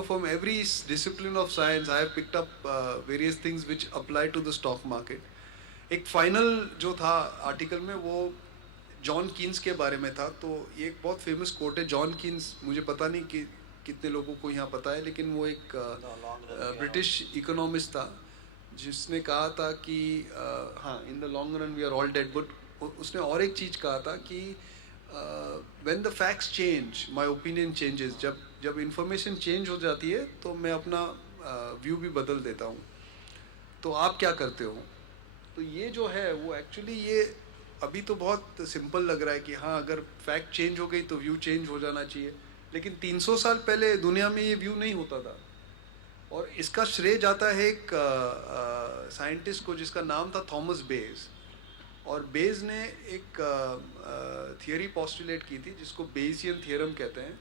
from every discipline of science, I have picked up various things which apply to the stock market. एक final जो था article में वो John Keynes के बारे में था. तो ये एक बहुत फेमस कोट है. जॉन कीन्स, मुझे पता नहीं कि कितने लोगों को यहाँ पता है, लेकिन वो एक ब्रिटिश इकोनॉमिस्ट था जिसने कहा था कि हाँ, in the long run we are all dead. But उसने और एक चीज़ कहा था कि when the facts change my opinion changes. जब इंफॉर्मेशन चेंज हो जाती है तो मैं अपना व्यू भी बदल देता हूँ. तो आप क्या करते हो? तो ये जो है वो एक्चुअली ये अभी तो बहुत सिंपल लग रहा है कि हाँ, अगर फैक्ट चेंज हो गई तो व्यू चेंज हो जाना चाहिए, लेकिन 300 साल पहले दुनिया में ये व्यू नहीं होता था. और इसका श्रेय जाता है एक साइंटिस्ट को जिसका नाम था थॉमस बेज। और बेज ने एक थियरी पॉस्टुलेट की थी जिसको बेजियन थियरम कहते हैं,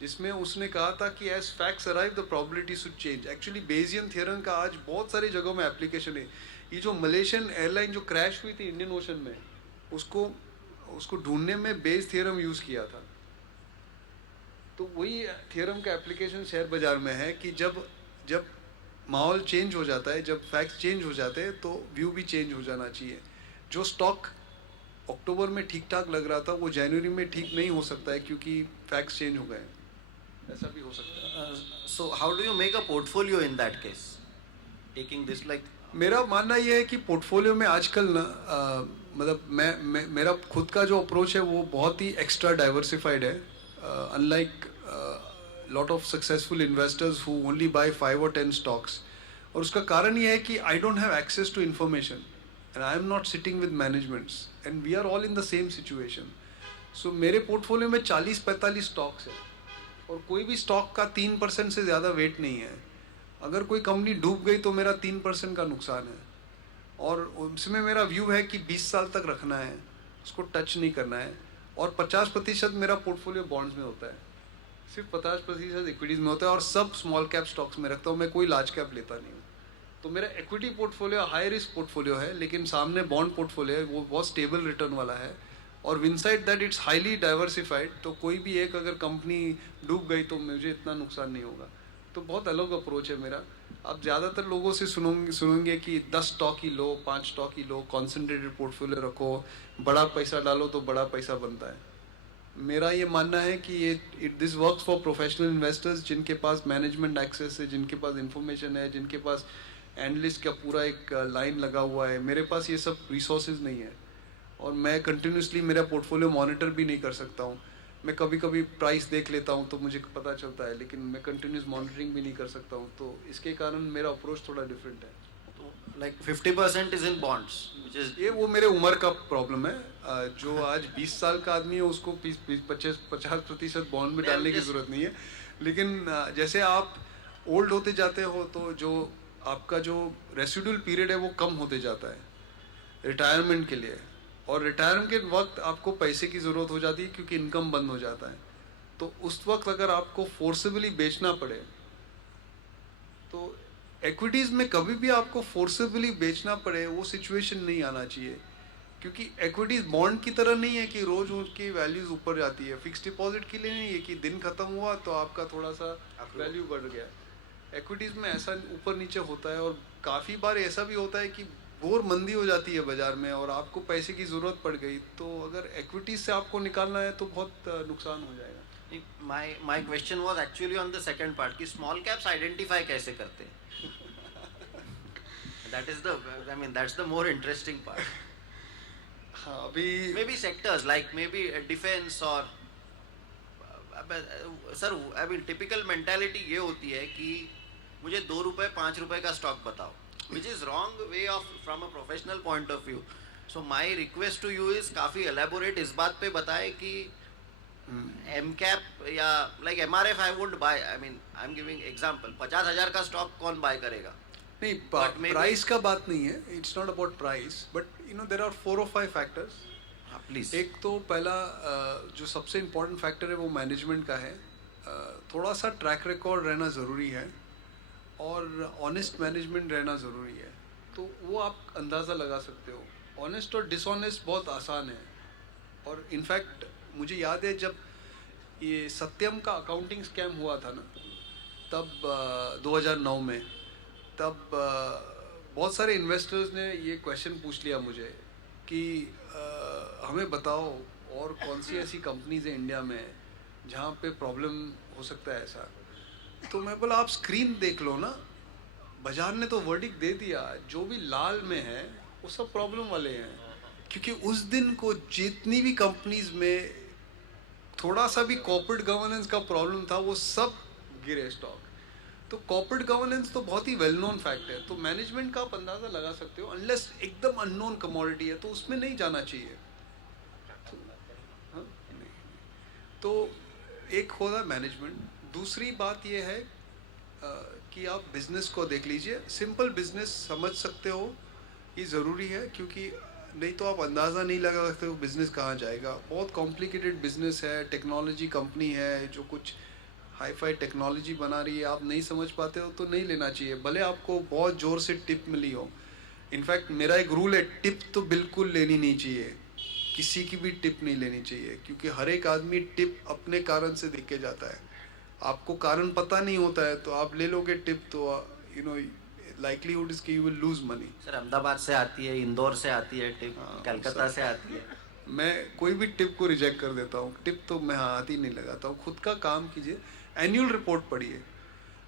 जिसमें उसने कहा था कि as facts arrive the probability should change. Actually Bayesian theorem का आज बहुत सारी जगहों में एप्लीकेशन है। ये जो मलेशियन एयरलाइन जो क्रैश हुई थी इंडियन ओशन में, उसको ढूंढने में बेज थियरम यूज़ किया था। तो वही थियरम का एप्लीकेशन शेयर बाजार में है कि जब जब माहौल चेंज हो जाता है, जब फैक्ट्स चेंज हो जाते हैं, तो व्यू भी चेंज हो जाना चाहिए। जो स्टॉक अक्टूबर में ठीक ठाक लग रहा था वो जनवरी में ठीक नहीं हो सकता है क्योंकि फैक्ट्स चेंज हो गए। ऐसा भी हो सकता है। So how do you make a portfolio in that case? Taking this like मेरा मानना ये है कि पोर्टफोलियो में आजकल ना मतलब मेरा खुद का जो अप्रोच है वो बहुत ही एक्स्ट्रा डाइवर्सिफाइड है, unlike lot of successful investors who only by 5 और 10 स्टॉक्स। और उसका कारण ये है कि I don't have access to information and I am not sitting with managements and we are all in the same situation. So मेरे portfolio में 40-45 stocks है और कोई भी स्टॉक का 3% से ज़्यादा वेट नहीं है। अगर कोई कंपनी डूब गई तो मेरा 3% का नुकसान है, और उसमें मेरा व्यू है कि 20 साल तक रखना है, उसको टच नहीं करना है। और 50% मेरा पोर्टफोलियो बॉन्ड्स में होता है, सिर्फ 50% इक्विटीज़ में होता है, और सब स्मॉल कैप स्टॉक्स में रखता हूँ मैं, कोई लार्ज कैप लेता नहीं हूँ। तो मेरा equity portfolio high risk portfolio है, लेकिन सामने बॉन्ड पोर्टफोलियो है, वो बहुत स्टेबल रिटर्न वाला है। और inside that it's highly diversified, तो कोई भी एक अगर कंपनी डूब गई तो मुझे इतना नुकसान नहीं होगा। तो बहुत अलग अप्रोच है मेरा। आप ज़्यादातर लोगों से सुनेंगे कि 10 स्टॉक ही लो, 5 स्टॉक ही लो, कॉन्सेंट्रेटेड पोर्टफोलियो रखो, बड़ा पैसा डालो तो बड़ा पैसा बनता है। मेरा ये मानना है कि ये this works for professional investors जिनके पास मैनेजमेंट एक्सेस है, जिनके पास इंफॉर्मेशन है, जिनके पास एनालिस्ट का पूरा एक लाइन लगा हुआ है। मेरे पास ये सब रिसोर्सेज नहीं है और मैं कंटिन्यूसली मेरा पोर्टफोलियो मॉनिटर भी नहीं कर सकता हूँ। मैं कभी कभी प्राइस देख लेता हूँ तो मुझे पता चलता है, लेकिन मैं कंटिन्यूस मॉनिटरिंग भी नहीं कर सकता हूँ। तो इसके कारण मेरा अप्रोच थोड़ा डिफरेंट है। like 50% is in bonds, which is ये वो मेरे उम्र का प्रॉब्लम है। जो आज 20 साल का आदमी है उसको 50% बॉन्ड में डालने की ज़रूरत नहीं है। लेकिन जैसे आप ओल्ड होते जाते हो तो जो आपका जो रेसिडुअल पीरियड है वो कम होते जाता है रिटायरमेंट के लिए, और रिटायरमेंट के वक्त आपको पैसे की ज़रूरत हो जाती है क्योंकि इनकम बंद हो जाता है। तो उस वक्त अगर आपको फोर्सेबली बेचना पड़े, तो एक्विटीज़ में कभी भी आपको फोर्सेबली बेचना पड़े वो सिचुएशन नहीं आना चाहिए, क्योंकि एक्विटीज़ बॉन्ड की तरह नहीं है कि रोज़ उनकी वैल्यूज़ ऊपर जाती है। फिक्स डिपॉजिट के लिए नहीं है कि दिन ख़त्म हुआ तो आपका थोड़ा सा वैल्यू बढ़ गया। एक्विटीज़ में ऐसा ऊपर नीचे होता है, और काफ़ी बार ऐसा भी होता है कि घोर मंदी हो जाती है बाज़ार में और आपको पैसे की ज़रूरत पड़ गई, तो अगर एक्विटीज़ से आपको निकालना है तो बहुत नुकसान हो जाएगा। my question was actually on the second part कि small caps identify कैसे करते हैं। that is the I mean that's the more interesting part. हाँ, अभी maybe sectors like maybe defense or sir I mean typical mentality ये होती है कि मुझे 2 रुपए 5 रुपए का स्टॉक बताओ, which is wrong way of from a professional point of view. So my request to you is काफ़ी elaborate इस बात पे बताएं कि एम कैप या like MRF I would buy, I mean I am giving example, 50,000 का stock कौन bye करेगा? नहीं, maybe- प्राइस का बात नहीं है, it's not about price, but you know there are 4 or 5 factors. हाँ प्लीज। एक तो पहला जो सबसे इम्पोर्टेंट फैक्टर है वो मैनेजमेंट का है। थोड़ा सा ट्रैक रिकॉर्ड रहना ज़रूरी है और ऑनेस्ट मैनेजमेंट रहना ज़रूरी है, तो वो आप अंदाज़ा लगा सकते हो। ऑनेस्ट और डिसऑनेस्ट बहुत आसान है, और इनफैक्ट मुझे याद है जब ये सत्यम का अकाउंटिंग स्कैम हुआ था ना, तब 2009 में, तब बहुत सारे इन्वेस्टर्स ने ये क्वेश्चन पूछ लिया मुझे कि हमें बताओ और कौन सी ऐसी कंपनीज हैं इंडिया में जहाँ पे प्रॉब्लम हो सकता है ऐसा। तो मैं बोला आप स्क्रीन देख लो ना, बाजार ने तो वर्डिक्ट दे दिया, जो भी लाल में है वो सब प्रॉब्लम वाले हैं, क्योंकि उस दिन को जितनी भी कंपनीज में थोड़ा सा भी कॉर्पोरेट गवर्नेंस का प्रॉब्लम था वो सब गिरे स्टॉक। तो कॉर्पोरेट गवर्नेंस तो बहुत ही वेल नोन फैक्ट है, तो मैनेजमेंट का आप अंदाज़ा लगा सकते हो। अनलेस एकदम अननोन कमोडिटी है तो उसमें नहीं जाना चाहिए। हाँ? नहीं। तो एक होगा मैनेजमेंट। दूसरी बात ये है कि आप बिजनेस को देख लीजिए, सिंपल बिजनेस समझ सकते हो ये ज़रूरी है, क्योंकि नहीं तो आप अंदाज़ा नहीं लगा सकते हो बिजनेस कहाँ जाएगा। बहुत कॉम्प्लिकेटेड बिजनेस है, टेक्नोलॉजी कंपनी है जो कुछ हाई फाई टेक्नोलॉजी बना रही है, आप नहीं समझ पाते हो तो नहीं लेना चाहिए, भले आपको बहुत ज़ोर से टिप मिली हो। इनफैक्ट मेरा एक रूल है, टिप तो बिल्कुल लेनी नहीं चाहिए, किसी की भी टिप नहीं लेनी चाहिए, क्योंकि हर एक आदमी टिप अपने कारण से देख के जाता है। आपको कारण पता नहीं होता है तो आप ले लोगे टिप, तो यू नो लाइकलीहुड इज कि you will lose money. Sir Ahmedabad से आती है, इंदौर से आती है टिप, हाँ, कलकत्ता सर। से आती है। मैं कोई भी टिप को रिजेक्ट कर देता हूँ, टिप तो मैं हाथ ही नहीं लगाता हूँ। खुद का काम कीजिए, एनुअल रिपोर्ट पढ़िए।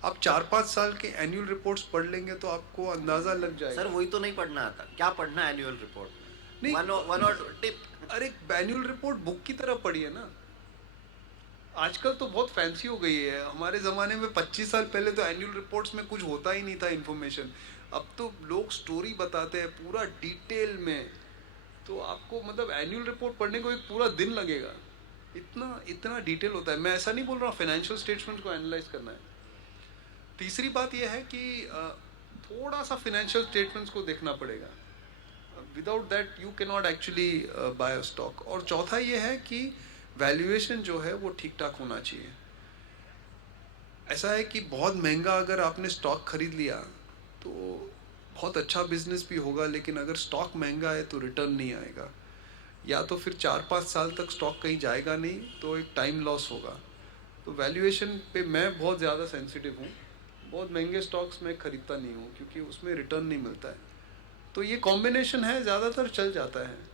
आप 4-5 साल के एनुअल रिपोर्ट्स पढ़ लेंगे तो आपको अंदाज़ा लग जाएगा। सर वही तो नहीं पढ़ना आता, क्या पढ़ना है एनुअल रिपोर्ट? नहीं, वन और टिप। अरे एनुअल रिपोर्ट बुक की तरह पढ़िए ना। आजकल तो बहुत फैंसी हो गई है, हमारे ज़माने में 25 साल पहले तो एनुअल रिपोर्ट्स में कुछ होता ही नहीं था इन्फॉर्मेशन। अब तो लोग स्टोरी बताते हैं पूरा डिटेल में, तो आपको मतलब एनुअल रिपोर्ट पढ़ने को एक पूरा दिन लगेगा, इतना इतना डिटेल होता है। मैं ऐसा नहीं बोल रहा हूँ फाइनेंशियल स्टेटमेंट को एनालाइज करना है। तीसरी बात यह है कि थोड़ा सा फाइनेंशियल स्टेटमेंट्स को देखना पड़ेगा, without that you can not actually buy a stock. और चौथा ये है कि वैल्यूएशन जो है वो ठीक ठाक होना चाहिए। ऐसा है कि बहुत महंगा अगर आपने स्टॉक खरीद लिया तो बहुत अच्छा बिजनेस भी होगा, लेकिन अगर स्टॉक महंगा है तो रिटर्न नहीं आएगा, या तो फिर 4-5 साल तक स्टॉक कहीं जाएगा नहीं, तो एक टाइम लॉस होगा। तो वैल्यूएशन पे मैं बहुत ज़्यादा सेंसिटिव हूँ, बहुत महंगे स्टॉक्स मैं खरीदता नहीं हूँ क्योंकि उसमें रिटर्न नहीं मिलता है। तो ये कॉम्बिनेशन है, ज़्यादातर चल जाता है।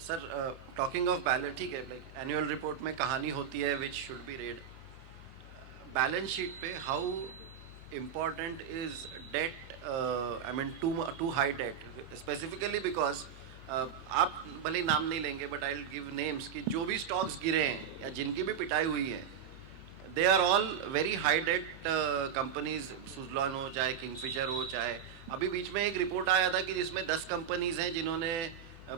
सर टॉकिंग ऑफ बैलेंस, ठीक है, लाइक एनुअल रिपोर्ट में कहानी होती है which should be read. Balance sheet पे how important is debt, I mean too high debt specifically, because आप भले ही नाम नहीं लेंगे but I will give names कि जो भी स्टॉक्स गिरे हैं या जिनकी भी पिटाई हुई है, they are all very high debt companies. Suzlon हो चाहे किंगफिशर हो, चाहे अभी बीच में एक रिपोर्ट आया था कि जिसमें 10 कंपनीज हैं जिन्होंने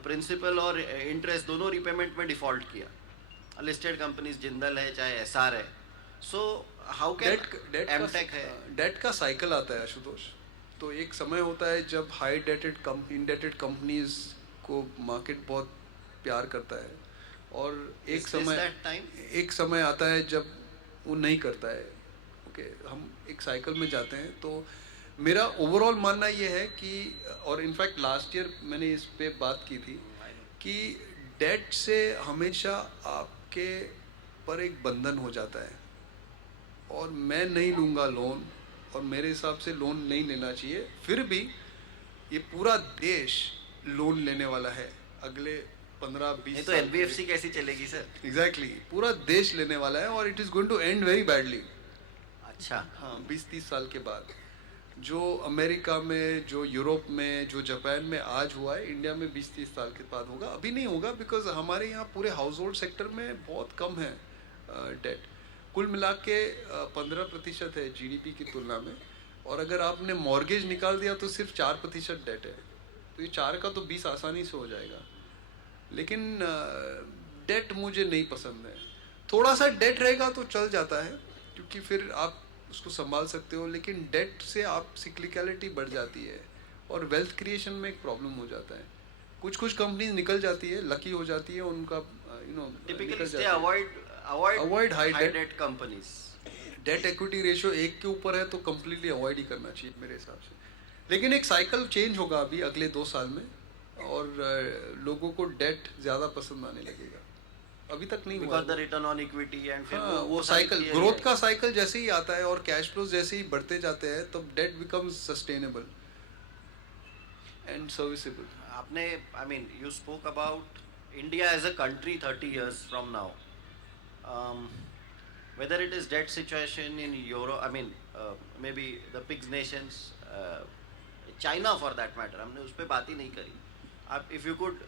प्रिंसिपल और इंटरेस्ट दोनों रिपेमेंट में डिफॉल्ट किया। लिस्टेड कंपनीज जिंदल है चाहे एसआर है। सो हाउ कैन एमटेक है। डेट का साइकिल आता है आशुतोष। तो एक समय होता है जब हाई डेटेड इंडेटेड कंपनीज को मार्केट बहुत प्यार करता है, और एक समय आता है जब वो नहीं करता है। ओके, हम एक साइकिल में जाते हैं। तो मेरा ओवरऑल मानना ये है कि, और इनफैक्ट लास्ट ईयर मैंने इस पे बात की थी कि डेट से हमेशा आपके पर एक बंधन हो जाता है, और मैं नहीं लूँगा लोन, और मेरे हिसाब से लोन नहीं लेना चाहिए। फिर भी ये पूरा देश लोन लेने वाला है अगले 15-20 नहीं तो साल एनबीएफसी कैसी चलेगी सर? एग्जैक्टली, पूरा देश लेने वाला है, और it is going to end very badly. अच्छा, हाँ, 20-30 साल के बाद जो अमेरिका में, जो यूरोप में, जो जापान में आज हुआ है, इंडिया में 20-30 साल के बाद होगा। अभी नहीं होगा, बिकॉज हमारे यहाँ पूरे हाउस होल्ड सेक्टर में बहुत कम है डेट। कुल मिला के 15% है जीडीपी की तुलना में, और अगर आपने मॉर्गेज निकाल दिया तो सिर्फ 4% डेट है। तो ये 4 का तो 20 आसानी से हो जाएगा। लेकिन डेट मुझे नहीं पसंद है। थोड़ा सा डेट रहेगा तो चल जाता है, क्योंकि फिर आप उसको संभाल सकते हो, लेकिन डेट से आप सिक्लिकलिटी बढ़ जाती है, और वेल्थ क्रिएशन में एक प्रॉब्लम हो जाता है। कुछ कुछ कंपनीज निकल जाती है, लकी हो जाती है, उनका typically stay avoid high debt companies. Debt equity ratio 1 के ऊपर है तो कम्प्लीटली अवॉइड ही करना चाहिए मेरे हिसाब से। लेकिन एक साइकिल चेंज होगा अभी अगले 2 साल में, और लोगों को डेट ज़्यादा पसंद आने लगेगा। अभी तक नहीं हुआ, because the return on equity and फिर हाँ, वो सारी साइकिल, चीजें ग्रोथ हैं। का साइकिल जैसे ही आता है और कैश फ्लोज जैसे ही बढ़ते जाते हैं, तब debt becomes sustainable and serviceable. आपने, I mean you spoke about India as a country 30 years from now. Whether it is debt situation in Euro, I mean maybe the PIGS nations, China for that matter, हमने उस पर बात ही नहीं करी। आप if you could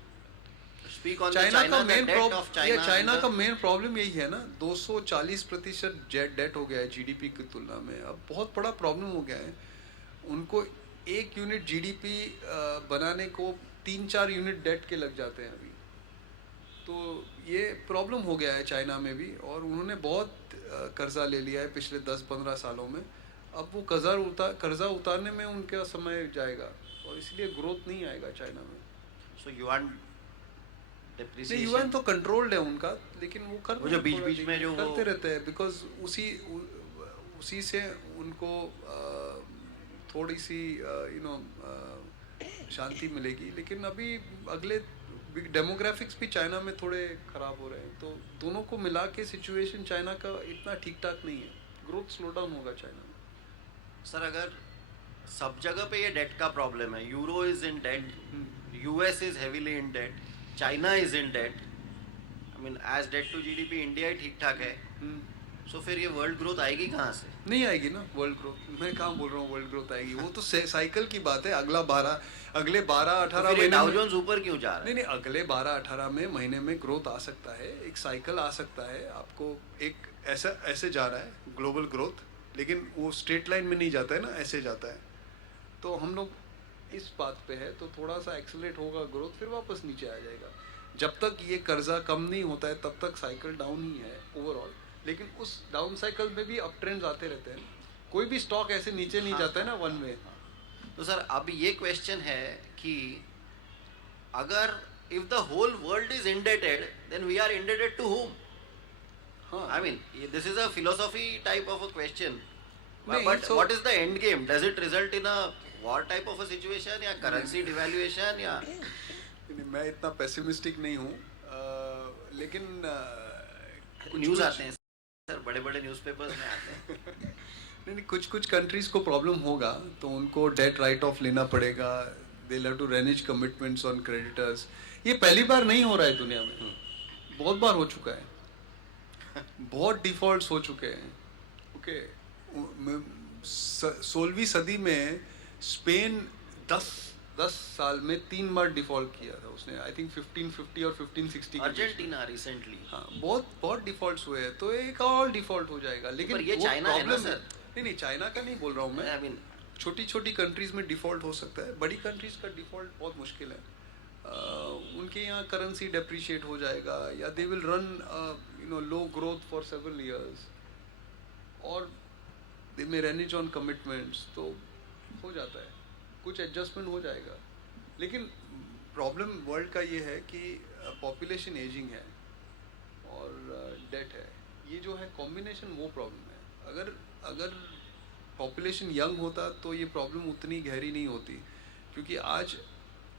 speak on the China का the main debt of problem, China China and का the- main problem यही है ना, 240% डेट हो गया है जीडीपी की तुलना में। अब बहुत बड़ा प्रॉब्लम हो गया है उनको। 1 यूनिट जीडीपी बनाने को 3-4 यूनिट डेट के लग जाते हैं अभी। तो ये प्रॉब्लम हो गया है चाइना में भी, और उन्होंने बहुत कर्जा ले लिया है पिछले 10-15 सालों में, अब वो कर्जा उतारने में उनका समय जाएगा और इसलिए ग्रोथ नहीं आएगा चाइना में। सो युआन नहीं, डिप्रिसिएशन यूएन तो कंट्रोल्ड है उनका, लेकिन वो कर वो रहे जो हैं बीच थोड़ा बीच में जो वो करते रहते हैं, बिकॉज उसी से उनको थोड़ी सी शांति मिलेगी। लेकिन अभी अगले डेमोग्राफिक्स भी चाइना में थोड़े खराब हो रहे हैं, तो दोनों को मिला के सिचुएशन चाइना का इतना ठीक ठाक नहीं है, ग्रोथ स्लो डाउन होगा चाइना में। सर अगर सब जगह पे ये डेट का प्रॉब्लम है, euro is in debt, US is heavily in debt, China is in debt, I mean as debt to GDP India ही ठीक ठाक है, सो फिर ये वर्ल्ड ग्रोथ आएगी कहाँ से? नहीं आएगी ना वर्ल्ड ग्रोथ। मैं कहाँ बोल रहा हूँ वर्ल्ड ग्रोथ आएगी, वो तो साइकिल की बात है। अगले 12-18 तो फिर ये महीने डाउ में, जोन्स ऊपर क्यों जा रहा नहीं है? नहीं, अगले 12-18 में महीने में ग्रोथ आ सकता है, एक साइकिल आ सकता है। आपको एक ऐसे जा रहा है ग्लोबल ग्रोथ, लेकिन वो स्ट्रेट लाइन में नहीं जाता है ना, ऐसे जाता है। तो हम लोग इस बात पे है, तो थोड़ा सा एक्सेलरेट होगा ग्रोथ, फिर वापस नीचे आ जाएगा। जब तक ये कर्जा कम नहीं होता है तब तक साइकिल डाउन ही है ओवरऑल। लेकिन उस डाउन साइकिल में भी अप ट्रेंड्स आते रहते हैं, कोई भी स्टॉक ऐसे नीचे नहीं जाता है ना वन में। तो सर अब ये क्वेश्चन है कि अगर if the whole world is indebted then we are indebted to whom? हाँ, I mean, this is a philosophy type of a question. नहीं, But so- what is the end game? Does it result in a war type of a situation या currency devaluation या नहीं, मैं इतना pessimistic नहीं हूँ, लेकिन न्यूज आते हैं सर, बड़े बड़े न्यूज़पेपर्स में आते हैं। नहीं, कुछ कंट्रीज को प्रॉब्लम होगा तो उनको डेट राइट ऑफ लेना पड़ेगा। They have to renege commitments on creditors. ये पहली बार नहीं हो रहा है दुनिया में, बहुत बार हो चुका है, बहुत डिफॉल्ट्स हो चुके हैं। ओके, 16वीं सदी में स्पेन 10 साल में 3 बार डिफॉल्ट किया था उसने, आई थिंक 1550 और 1560 के बीच में। अर्जेंटीना रिसेंटली हाँ, बहुत डिफॉल्ट्स हुए हैं, तो एक और डिफॉल्ट हो जाएगा। लेकिन पर ये वो चाइना है ना problem सर? नहीं, चाइना का नहीं बोल रहा हूँ मैं। आई मीन छोटी छोटी कंट्रीज में डिफॉल्ट हो सकता है, बड़ी कंट्रीज का डिफॉल्ट बहुत मुश्किल है। उनके यहाँ करेंसी डेप्रिशिएट हो जाएगा, या they will run low growth for several years, और दे मे रेनिज ऑन कमिटमेंट्स, तो हो जाता है, कुछ एडजस्टमेंट हो जाएगा। लेकिन प्रॉब्लम वर्ल्ड का ये है कि पॉपुलेशन एजिंग है और डेट है, ये जो है कॉम्बिनेशन, वो प्रॉब्लम है। अगर पॉपुलेशन यंग होता तो ये प्रॉब्लम उतनी गहरी नहीं होती, क्योंकि आज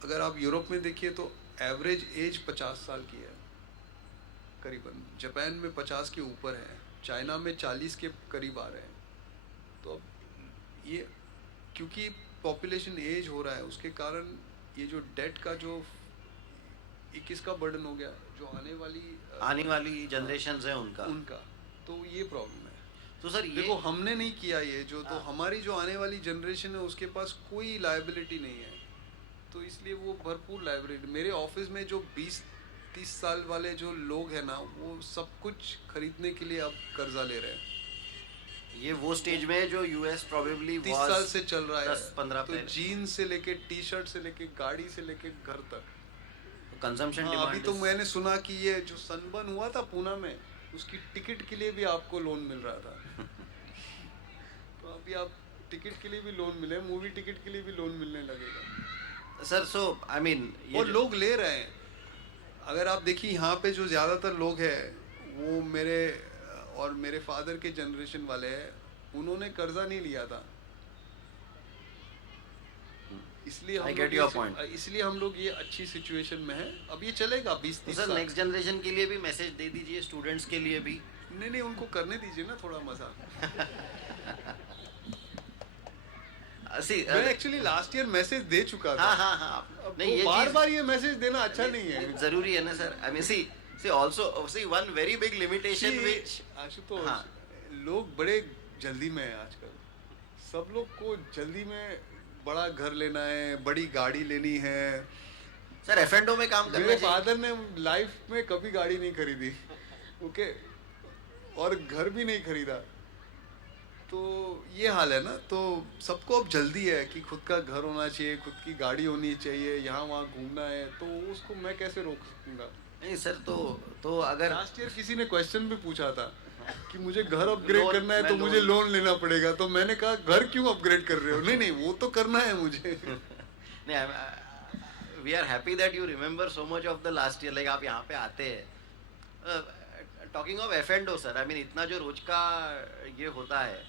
अगर आप यूरोप में देखिए तो एवरेज एज 50 साल की है करीबन, जापान में 50 के ऊपर है, चाइना में 40 के करीब आ रहे हैं। तो अब ये क्योंकि पॉपुलेशन एज हो रहा है, उसके कारण ये जो डेट का जो 21 का बर्डन हो गया, जो आने वाली जनरेशंस है उनका तो ये प्रॉब्लम है। तो सर ये देखो, हमने नहीं किया ये जो, तो हाँ। हमारी जो आने वाली जनरेशन है उसके पास कोई लायबिलिटी नहीं है, तो इसलिए वो भरपूर लायबिलिटी। मेरे ऑफिस में जो 20-30 साल वाले जो लोग हैं ना, वो सब कुछ खरीदने के लिए अब कर्जा ले रहे हैं। ये वो स्टेज में है जो यूएस प्रोबेबली 30 साल से चल रहा है। 10-15 तो पे जीन्स से लेके टी शर्ट से लेके गाड़ी से लेके घर तक। कंजम्पशन हाँ, अभी डिमांड तो मैंने सुना कि ये जो सनबर्न हुआ था पूना में, उसकी टिकट के लिए भी आपको लोन मिल रहा था। तो अभी आप टिकट के लिए भी लोन मिले, मूवी टिकट के लिए भी लोन मिलने लगेगा सर। सो आई मीन और लोग ले रहे हैं। अगर आप देखिए यहाँ पे जो ज़्यादातर लोग हैं वो मेरे फादर के जनरेशन वाले हैं, उन्होंने कर्जा नहीं लिया था, इसलिए I get your point. इसलिए हम लोग ये अच्छी सिचुएशन में है। अब ये चलेगा 20-30 सर साल। नेक्स्ट जनरेशन के लिए भी मैसेज दे दीजिए, स्टूडेंट्स के लिए भी। नहीं, उनको करने दीजिए ना थोड़ा मजा। मैं एक्चुअली लास्ट ईयर मैसेज दे चुका था। हाँ नहीं, ये बार ये मैसेज देना अच्छा नहीं है, जरूरी है ना sir. I mean see also see one very big limitation which Ashutosh, हाँ। लोग बड़े जल्दी में है आजकल। सब लोग को जल्दी में बड़ा घर लेना है, बड़ी गाड़ी लेनी है। सर एफ&ओ में काम करना मेरे चाहिए। फादर ने लाइफ में कभी गाड़ी नहीं खरीदी, ओके, और घर भी नहीं खरीदा। तो ये हाल है ना, तो सबको अब जल्दी है कि खुद का घर होना चाहिए, खुद की गाड़ी होनी चाहिए, यहाँ वहाँ घूमना है, तो उसको मैं कैसे रोक सकूंगा। नहीं सर, तो अगर लास्ट ईयर किसी ने क्वेश्चन भी पूछा था कि मुझे घर अपग्रेड लोन- करना है मैं तो मुझे लोन- लोन लेना पड़ेगा। तो मैंने कहा घर क्यों अपग्रेड कर रहे हो? नहीं नहीं, वो तो करना है मुझे। नहीं, we are happy that you remember so much of the last year, like आप यहाँ पे आते हैं। Talking of F and O sir, I mean इतना जो रोज का ये होता है,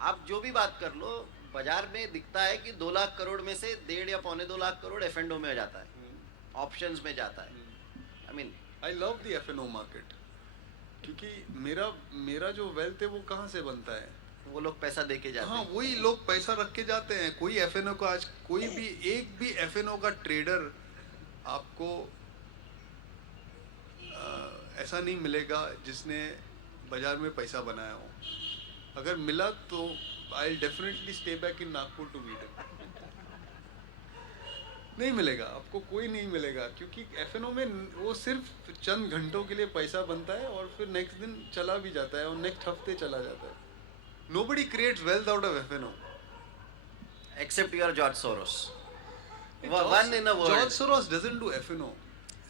आप जो भी बात कर लो, बाजार में दिखता है कि 2 लाख करोड़ में से 1.5 या 2.25 करोड़ एफ एंड ओ में जाता है, ऑप्शंस में जाता है। I mean I love the F&O market, क्योंकि मेरा मेरा जो वेल्थ है वो कहाँ से बनता है? वो लोग पैसा दे के जाते हाँ, हैं। वही लोग पैसा रख के जाते हैं। कोई F&O का आज कोई भी एक भी F&O का ट्रेडर आपको ऐसा नहीं मिलेगा जिसने बाजार में पैसा बनाया हो। अगर मिला तो I definitely stay back in Nagpur to meet it. नहीं मिलेगा आपको, कोई नहीं मिलेगा, क्योंकि F&O में वो सिर्फ चंद घंटों के लिए पैसा बनता है और फिर नेक्स्ट दिन चला भी जाता है और नेक्स्ट हफ्ते चला जाता है। Nobody creates wealth out of F&O. Except you are George Soros. George- One in a world. George Soros doesn't do F&O.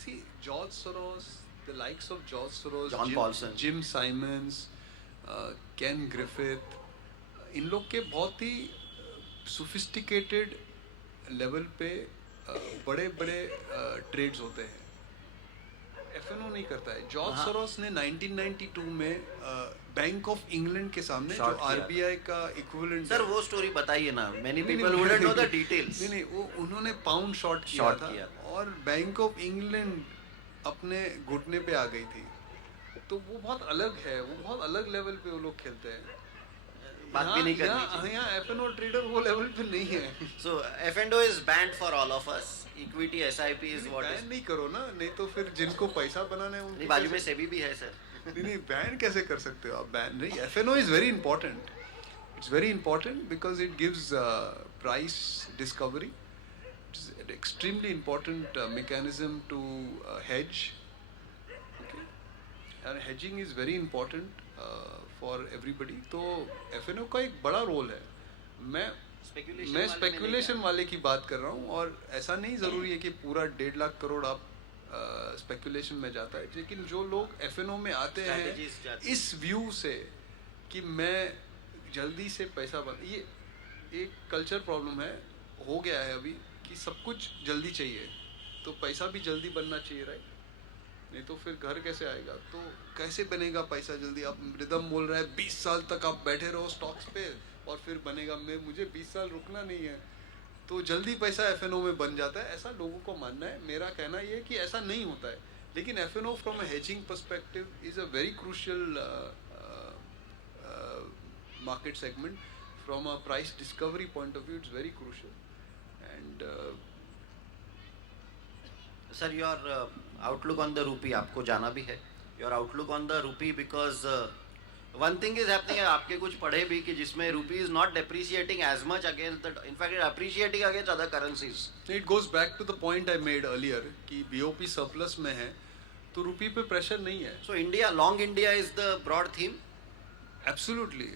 See, George Soros, the likes of George Soros, John Paulson. Jim Simons, Ken Griffith, इन लोग के बहुत ही sophisticated level पे बड़े बड़े trades होते हैं। F&O नहीं करता है। जॉर्ज हाँ। सोरोस ने 1992 में बैंक ऑफ इंग्लैंड के सामने जो Short किया। आरबीआई का इक्विवेलेंट सर वो स्टोरी बताइए ना, मेनी नहीं, पीपल नहीं, वुडंट नो द नहीं, डिटेल्स। नहीं, वो उन्होंने पाउंड शॉट किया Short था किया। और बैंक ऑफ इंग्लैंड अपने घुटने पे आ गई थी। तो वो बहुत अलग है, वो बहुत अलग लेवल पे वो लोग खेलते हैं। बात भी नहीं करनी चाहिए। यहाँ F&O ट्रेडर वो लेवल पे नहीं है। So F&O is banned for all of us. Equity SIP is what is. Ban नहीं करो ना, नहीं तो फिर जिनको पैसा बनाना है नहीं, उनको बाजू में कैसे- सेबी भी है सर। नहीं बैन कैसे कर सकते हो आप? बैन नहीं। F&O is very important. It's very important because it gives price discovery. It's an extremely important mechanism to hedge. Okay, and hedging is very important for everybody. तो F&O का एक बड़ा रोल है। मैं Speculation मैं वाले में नहीं स्पेकुलेशन गया। वाले की बात कर रहा हूँ, और ऐसा नहीं ज़रूरी है कि पूरा 1.5 लाख करोड़ आप स्पेकुलेशन में जाता है। लेकिन जो लोग F&O में आते हैं Strategies जाते हैं। इस व्यू से कि मैं जल्दी से पैसा बन, ये एक कल्चर प्रॉब्लम है, हो गया है अभी कि सब कुछ जल्दी चाहिए, तो पैसा भी जल्दी बनना चाहिए, राइट? नहीं तो फिर घर कैसे आएगा? तो कैसे बनेगा पैसा जल्दी? आप रिदम बोल रहा है 20 साल तक आप बैठे रहो स्टॉक्स पे और फिर बनेगा। मुझे 20 साल रुकना नहीं है, तो जल्दी पैसा F&O में बन जाता है, ऐसा लोगों को मानना है। मेरा कहना ये है कि ऐसा नहीं होता है। लेकिन F&O from a hedging perspective is a very crucial market segment. From a price discovery point of view, it's very crucial. And sir your outlook on the rupee, आपको जाना भी है your outlook on the rupee, because one thing is happening, आपके कुछ पढ़े भी कि जिसमें rupee is not depreciating as much against the, in fact it appreciating against other currencies. it goes back to the point I made earlier कि BOP surplus में है तो रुपये पे प्रेशर नहीं है। So India, long India is the broad theme. Absolutely,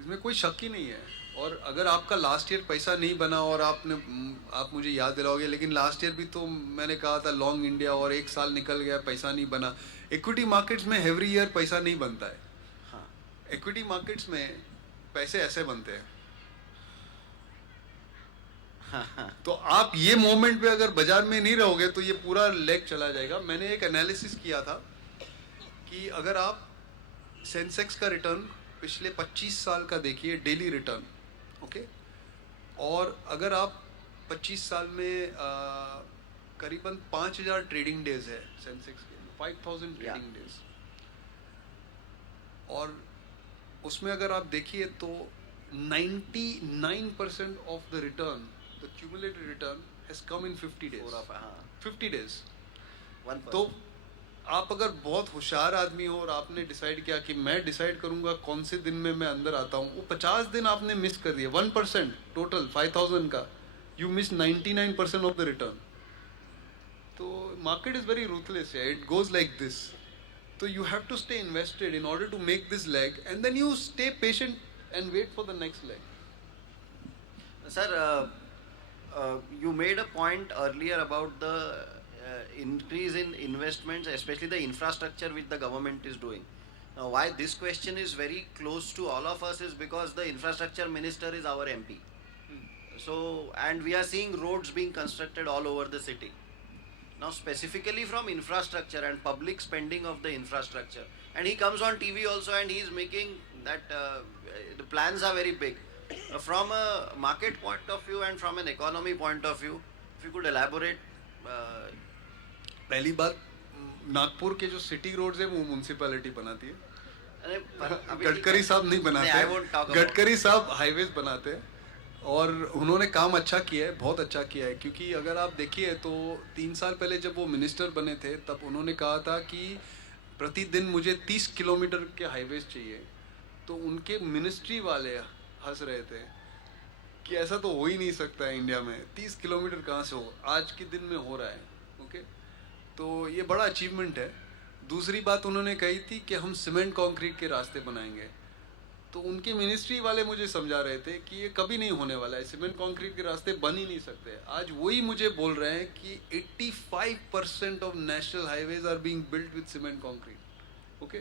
इसमें कोई शक ही नहीं है। और अगर आपका लास्ट ईयर पैसा नहीं बना, और आप मुझे याद दिलाओगे, लेकिन लास्ट ईयर भी तो मैंने कहा था लॉन्ग इंडिया, और 1 साल निकल गया पैसा नहीं बना। इक्विटी मार्केट्स में एवरी ईयर पैसा नहीं बनता है। हाँ, इक्विटी मार्केट्स में पैसे ऐसे बनते हैं। तो आप ये मोमेंट पे अगर बाजार में नहीं रहोगे तो ये पूरा लेग चला जाएगा। मैंने एक एनालिसिस किया था कि अगर आप सेंसेक्स का रिटर्न पिछले 25 साल का देखिए, डेली रिटर्न, ओके, और अगर आप 25 साल में करीबन 5000 ट्रेडिंग डेज है सेंसेक्स के, 5000 ट्रेडिंग डेज, और उसमें अगर आप देखिए तो 99% of the return, the cumulated return has come in 50 days. 50 days. तो आप अगर बहुत होशियार आदमी हो और आपने डिसाइड किया कि मैं डिसाइड करूंगा कौन से दिन में मैं अंदर आता हूँ, वो 50 दिन आपने मिस कर दिए, 1% टोटल 5000 का, you miss 99% of the return. तो मार्केट इज वेरी रूथलेस है, इट गोज लाइक दिस। तो you have to stay invested in order to make this leg, and then you stay patient and wait for the next leg. Sir, you made a point earlier about the increase in investments, especially the infrastructure which the government is doing. Now, why this question is very close to all of us is because the infrastructure minister is our MP. So, and we are seeing roads being constructed all over the city. Now, specifically from infrastructure and public spending of the infrastructure, and he comes on TV also and he is making that the plans are very big. From a market point of view and from an economy point of view, if you could elaborate. पहली बात, नागपुर के जो city roads है वो municipality बनाती है, अरे अभी गडकरी साहब नहीं बनाते I won't talk about- Gadkari साहब हाईवेज बनाते हैं और उन्होंने काम अच्छा किया है, बहुत अच्छा किया है। क्योंकि अगर आप देखिए तो 3 साल पहले जब वो मिनिस्टर बने थे तब उन्होंने कहा था कि प्रतिदिन मुझे 30 किलोमीटर के हाईवेज चाहिए, तो उनके मिनिस्ट्री वाले हंस रहे थे कि ऐसा तो हो ही नहीं सकता है इंडिया में, 30 किलोमीटर कहाँ से हो, आज के दिन में हो रहा है। ओके, तो ये बड़ा अचीवमेंट है। दूसरी बात उन्होंने कही थी कि हम सीमेंट कंक्रीट के रास्ते बनाएंगे, तो उनके मिनिस्ट्री वाले मुझे समझा रहे थे कि ये कभी नहीं होने वाला है, सीमेंट कंक्रीट के रास्ते बन ही नहीं सकते। आज वही मुझे बोल रहे हैं कि 85% of national highways are being built with cement concrete. Okay,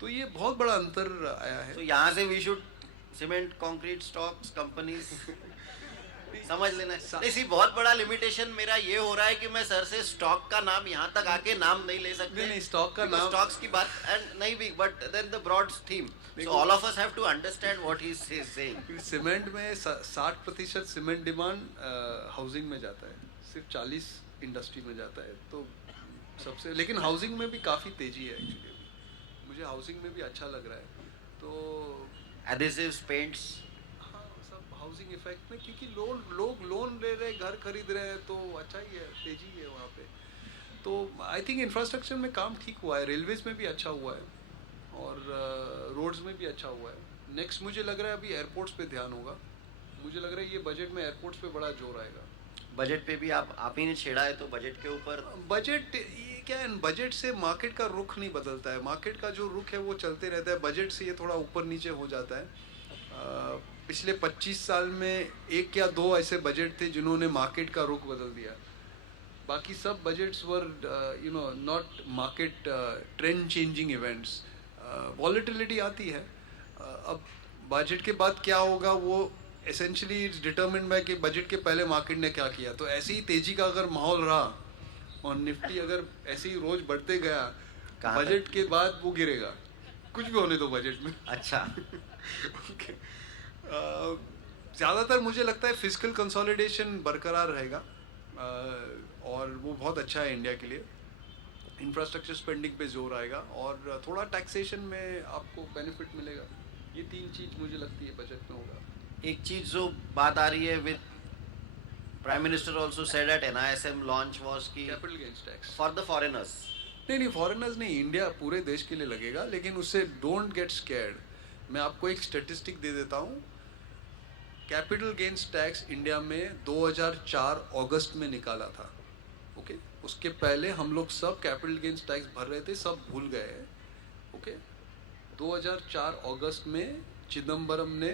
तो ये बहुत बड़ा अंतर आया है। तो यहाँ से we should cement concrete stocks companies समझ लेना है। इसी बहुत बड़ा लिमिटेशन मेरा ये हो रहा है कि मैं सर से स्टॉक का नाम यहाँ तक आके नाम नहीं ले सकते। नहीं, स्टॉक का नाम, स्टॉक्स की बात एंड नहीं भी, but then the broad theme, so all of us have to understand what he is saying. Cement में 60% सीमेंट डिमांड हाउसिंग में जाता है, सिर्फ 40 इंडस्ट्री में जाता है। तो सबसे, लेकिन हाउसिंग में भी काफ़ी तेजी है एक्चुअली, मुझे हाउसिंग में भी अच्छा लग रहा है। तो एडहेसिव्स, पेंट्स, हाँ, सब हाउसिंग इफेक्ट में, क्योंकि लोग लोन ले रहे, घर खरीद रहे हैं, तो अच्छा ही है, तेजी है वहाँ पे। तो आई थिंक इंफ्रास्ट्रक्चर में काम ठीक हुआ है, रेलवेज में भी अच्छा हुआ है और रोड्स में भी अच्छा हुआ है। नेक्स्ट मुझे लग रहा है अभी एयरपोर्ट्स पे ध्यान होगा, मुझे लग रहा है ये बजट में एयरपोर्ट्स पे बड़ा जोर आएगा। बजट पे भी आप ही ने छेड़ा है, तो बजट के ऊपर बजट ये क्या है, बजट से मार्केट का रुख नहीं बदलता है, मार्केट का जो रुख है वो चलते रहता है, बजट से ये थोड़ा ऊपर नीचे हो जाता है। पिछले 25 साल में 1 या 2 ऐसे बजट थे जिन्होंने मार्केट का रुख बदल दिया, बाकी सब budgets were not market trend changing events. Volatility आती है, अब बजट के बाद क्या होगा वो एसेंशियली इट्स डिटरमिन्ड बाय कि बजट के पहले मार्केट ने क्या किया। तो ऐसी ही तेजी का अगर माहौल रहा और निफ्टी अगर ऐसे ही रोज बढ़ते गया, बजट के बाद वो गिरेगा, कुछ भी होने दो बजट में। अच्छा okay. ज़्यादातर मुझे लगता है फिस्कल कंसोलिडेशन बरकरार रहेगा और वो बहुत अच्छा है इंडिया के लिए। इंफ्रास्ट्रक्चर स्पेंडिंग पे जोर आएगा और थोड़ा टैक्सेशन में आपको बेनिफिट मिलेगा। ये 3 चीज़ मुझे लगती है बजट में होगा। एक चीज जो बात आ रही है with prime minister also said at NISM launch was की capital gains tax for the foreigners. नहीं, फॉरेनर्स नहीं, इंडिया पूरे देश के लिए लगेगा, लेकिन उससे डोंट गेट स्कैर्ड। मैं आपको एक स्टेटिस्टिक दे देता हूँ, कैपिटल गेन्स टैक्स इंडिया में 2004 अगस्त में निकाला था। ओके, उसके पहले हम लोग सब कैपिटल गेन्स टैक्स भर रहे थे, सब भूल गए हैं। ओके, 2004 अगस्त में चिदम्बरम ने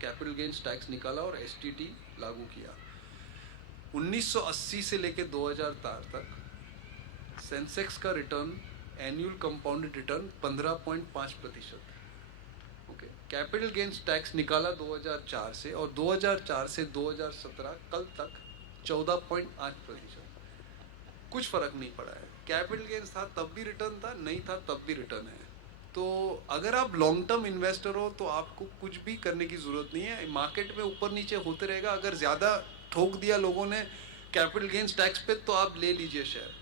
कैपिटल गेन्स टैक्स निकाला और STT लागू किया। 1980 से लेकर 2004 तक सेंसेक्स का return, annual compounded return 15.5%। Okay, capital gains tax निकाला 2004 से, और 2004 से 2017 कल तक 14.8%। कुछ फर्क नहीं पड़ा है। कैपिटल गेन्स था तब भी रिटर्न था, नहीं था तब भी रिटर्न है। तो अगर आप लॉन्ग टर्म इन्वेस्टर हो तो आपको कुछ भी करने की ज़रूरत नहीं है, मार्केट में ऊपर नीचे होते रहेगा। अगर ज़्यादा ठोक दिया लोगों ने कैपिटल गेन्स टैक्स पे, तो आप ले लीजिए शेयर।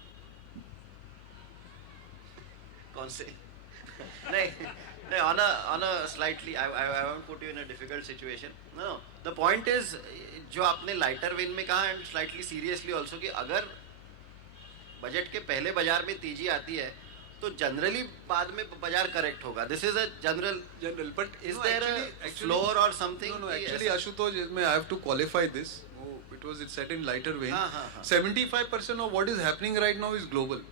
कौन से नहीं, on a slightly I won't put you in a difficult situation. No, the point is जो आपने लाइटर वेन में कहा एंड स्लाइटली सीरियसली ऑल्सो कि अगर बजट के पहले बाजार में तेजी आती है तो जनरली बाद में बाजार करेक्ट होगा। This is a general but is there a floor और समथिंग? नो, एक्चुअली आशुतोष, मैं I have to qualify this, it was set in lighter vein. हाँ, हाँ, हाँ. 75% of what is happening right now is global.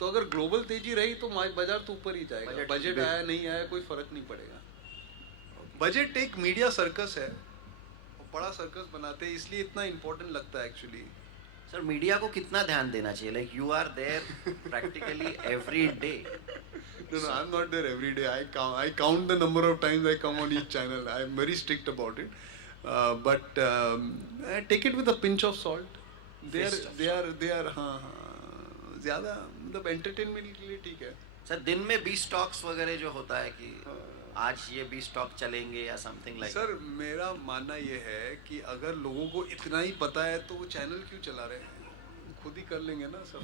तो अगर global तेजी रही तो बाजार तो ऊपर ही जाएगा। बजट आया नहीं आया कोई फर्क नहीं पड़ेगा। बजट एक मीडिया सर्कस है, बड़ा सर्कस बनाते हैं, इसलिए इतना इम्पोर्टेंट लगता है एक्चुअली। सर, मीडिया को कितना ध्यान देना चाहिए? Like you are there practically every day, No, no, I'm not there every day. I count the number of times I come on each channel. I'm very strict about it. But I take it with a pinch of salt. They are हाँ हाँ ज़्यादा मतलब entertainment के लिए ठीक है. Sir दिन में 20 स्टॉक्स वगैरह जो होता है कि आज ये 20 स्टॉक चलेंगे या समथिंग लाइक. सर मेरा मानना ये है कि अगर लोगों को इतना ही पता है तो वो चैनल क्यों चला रहे हैं, खुद ही कर लेंगे ना सब.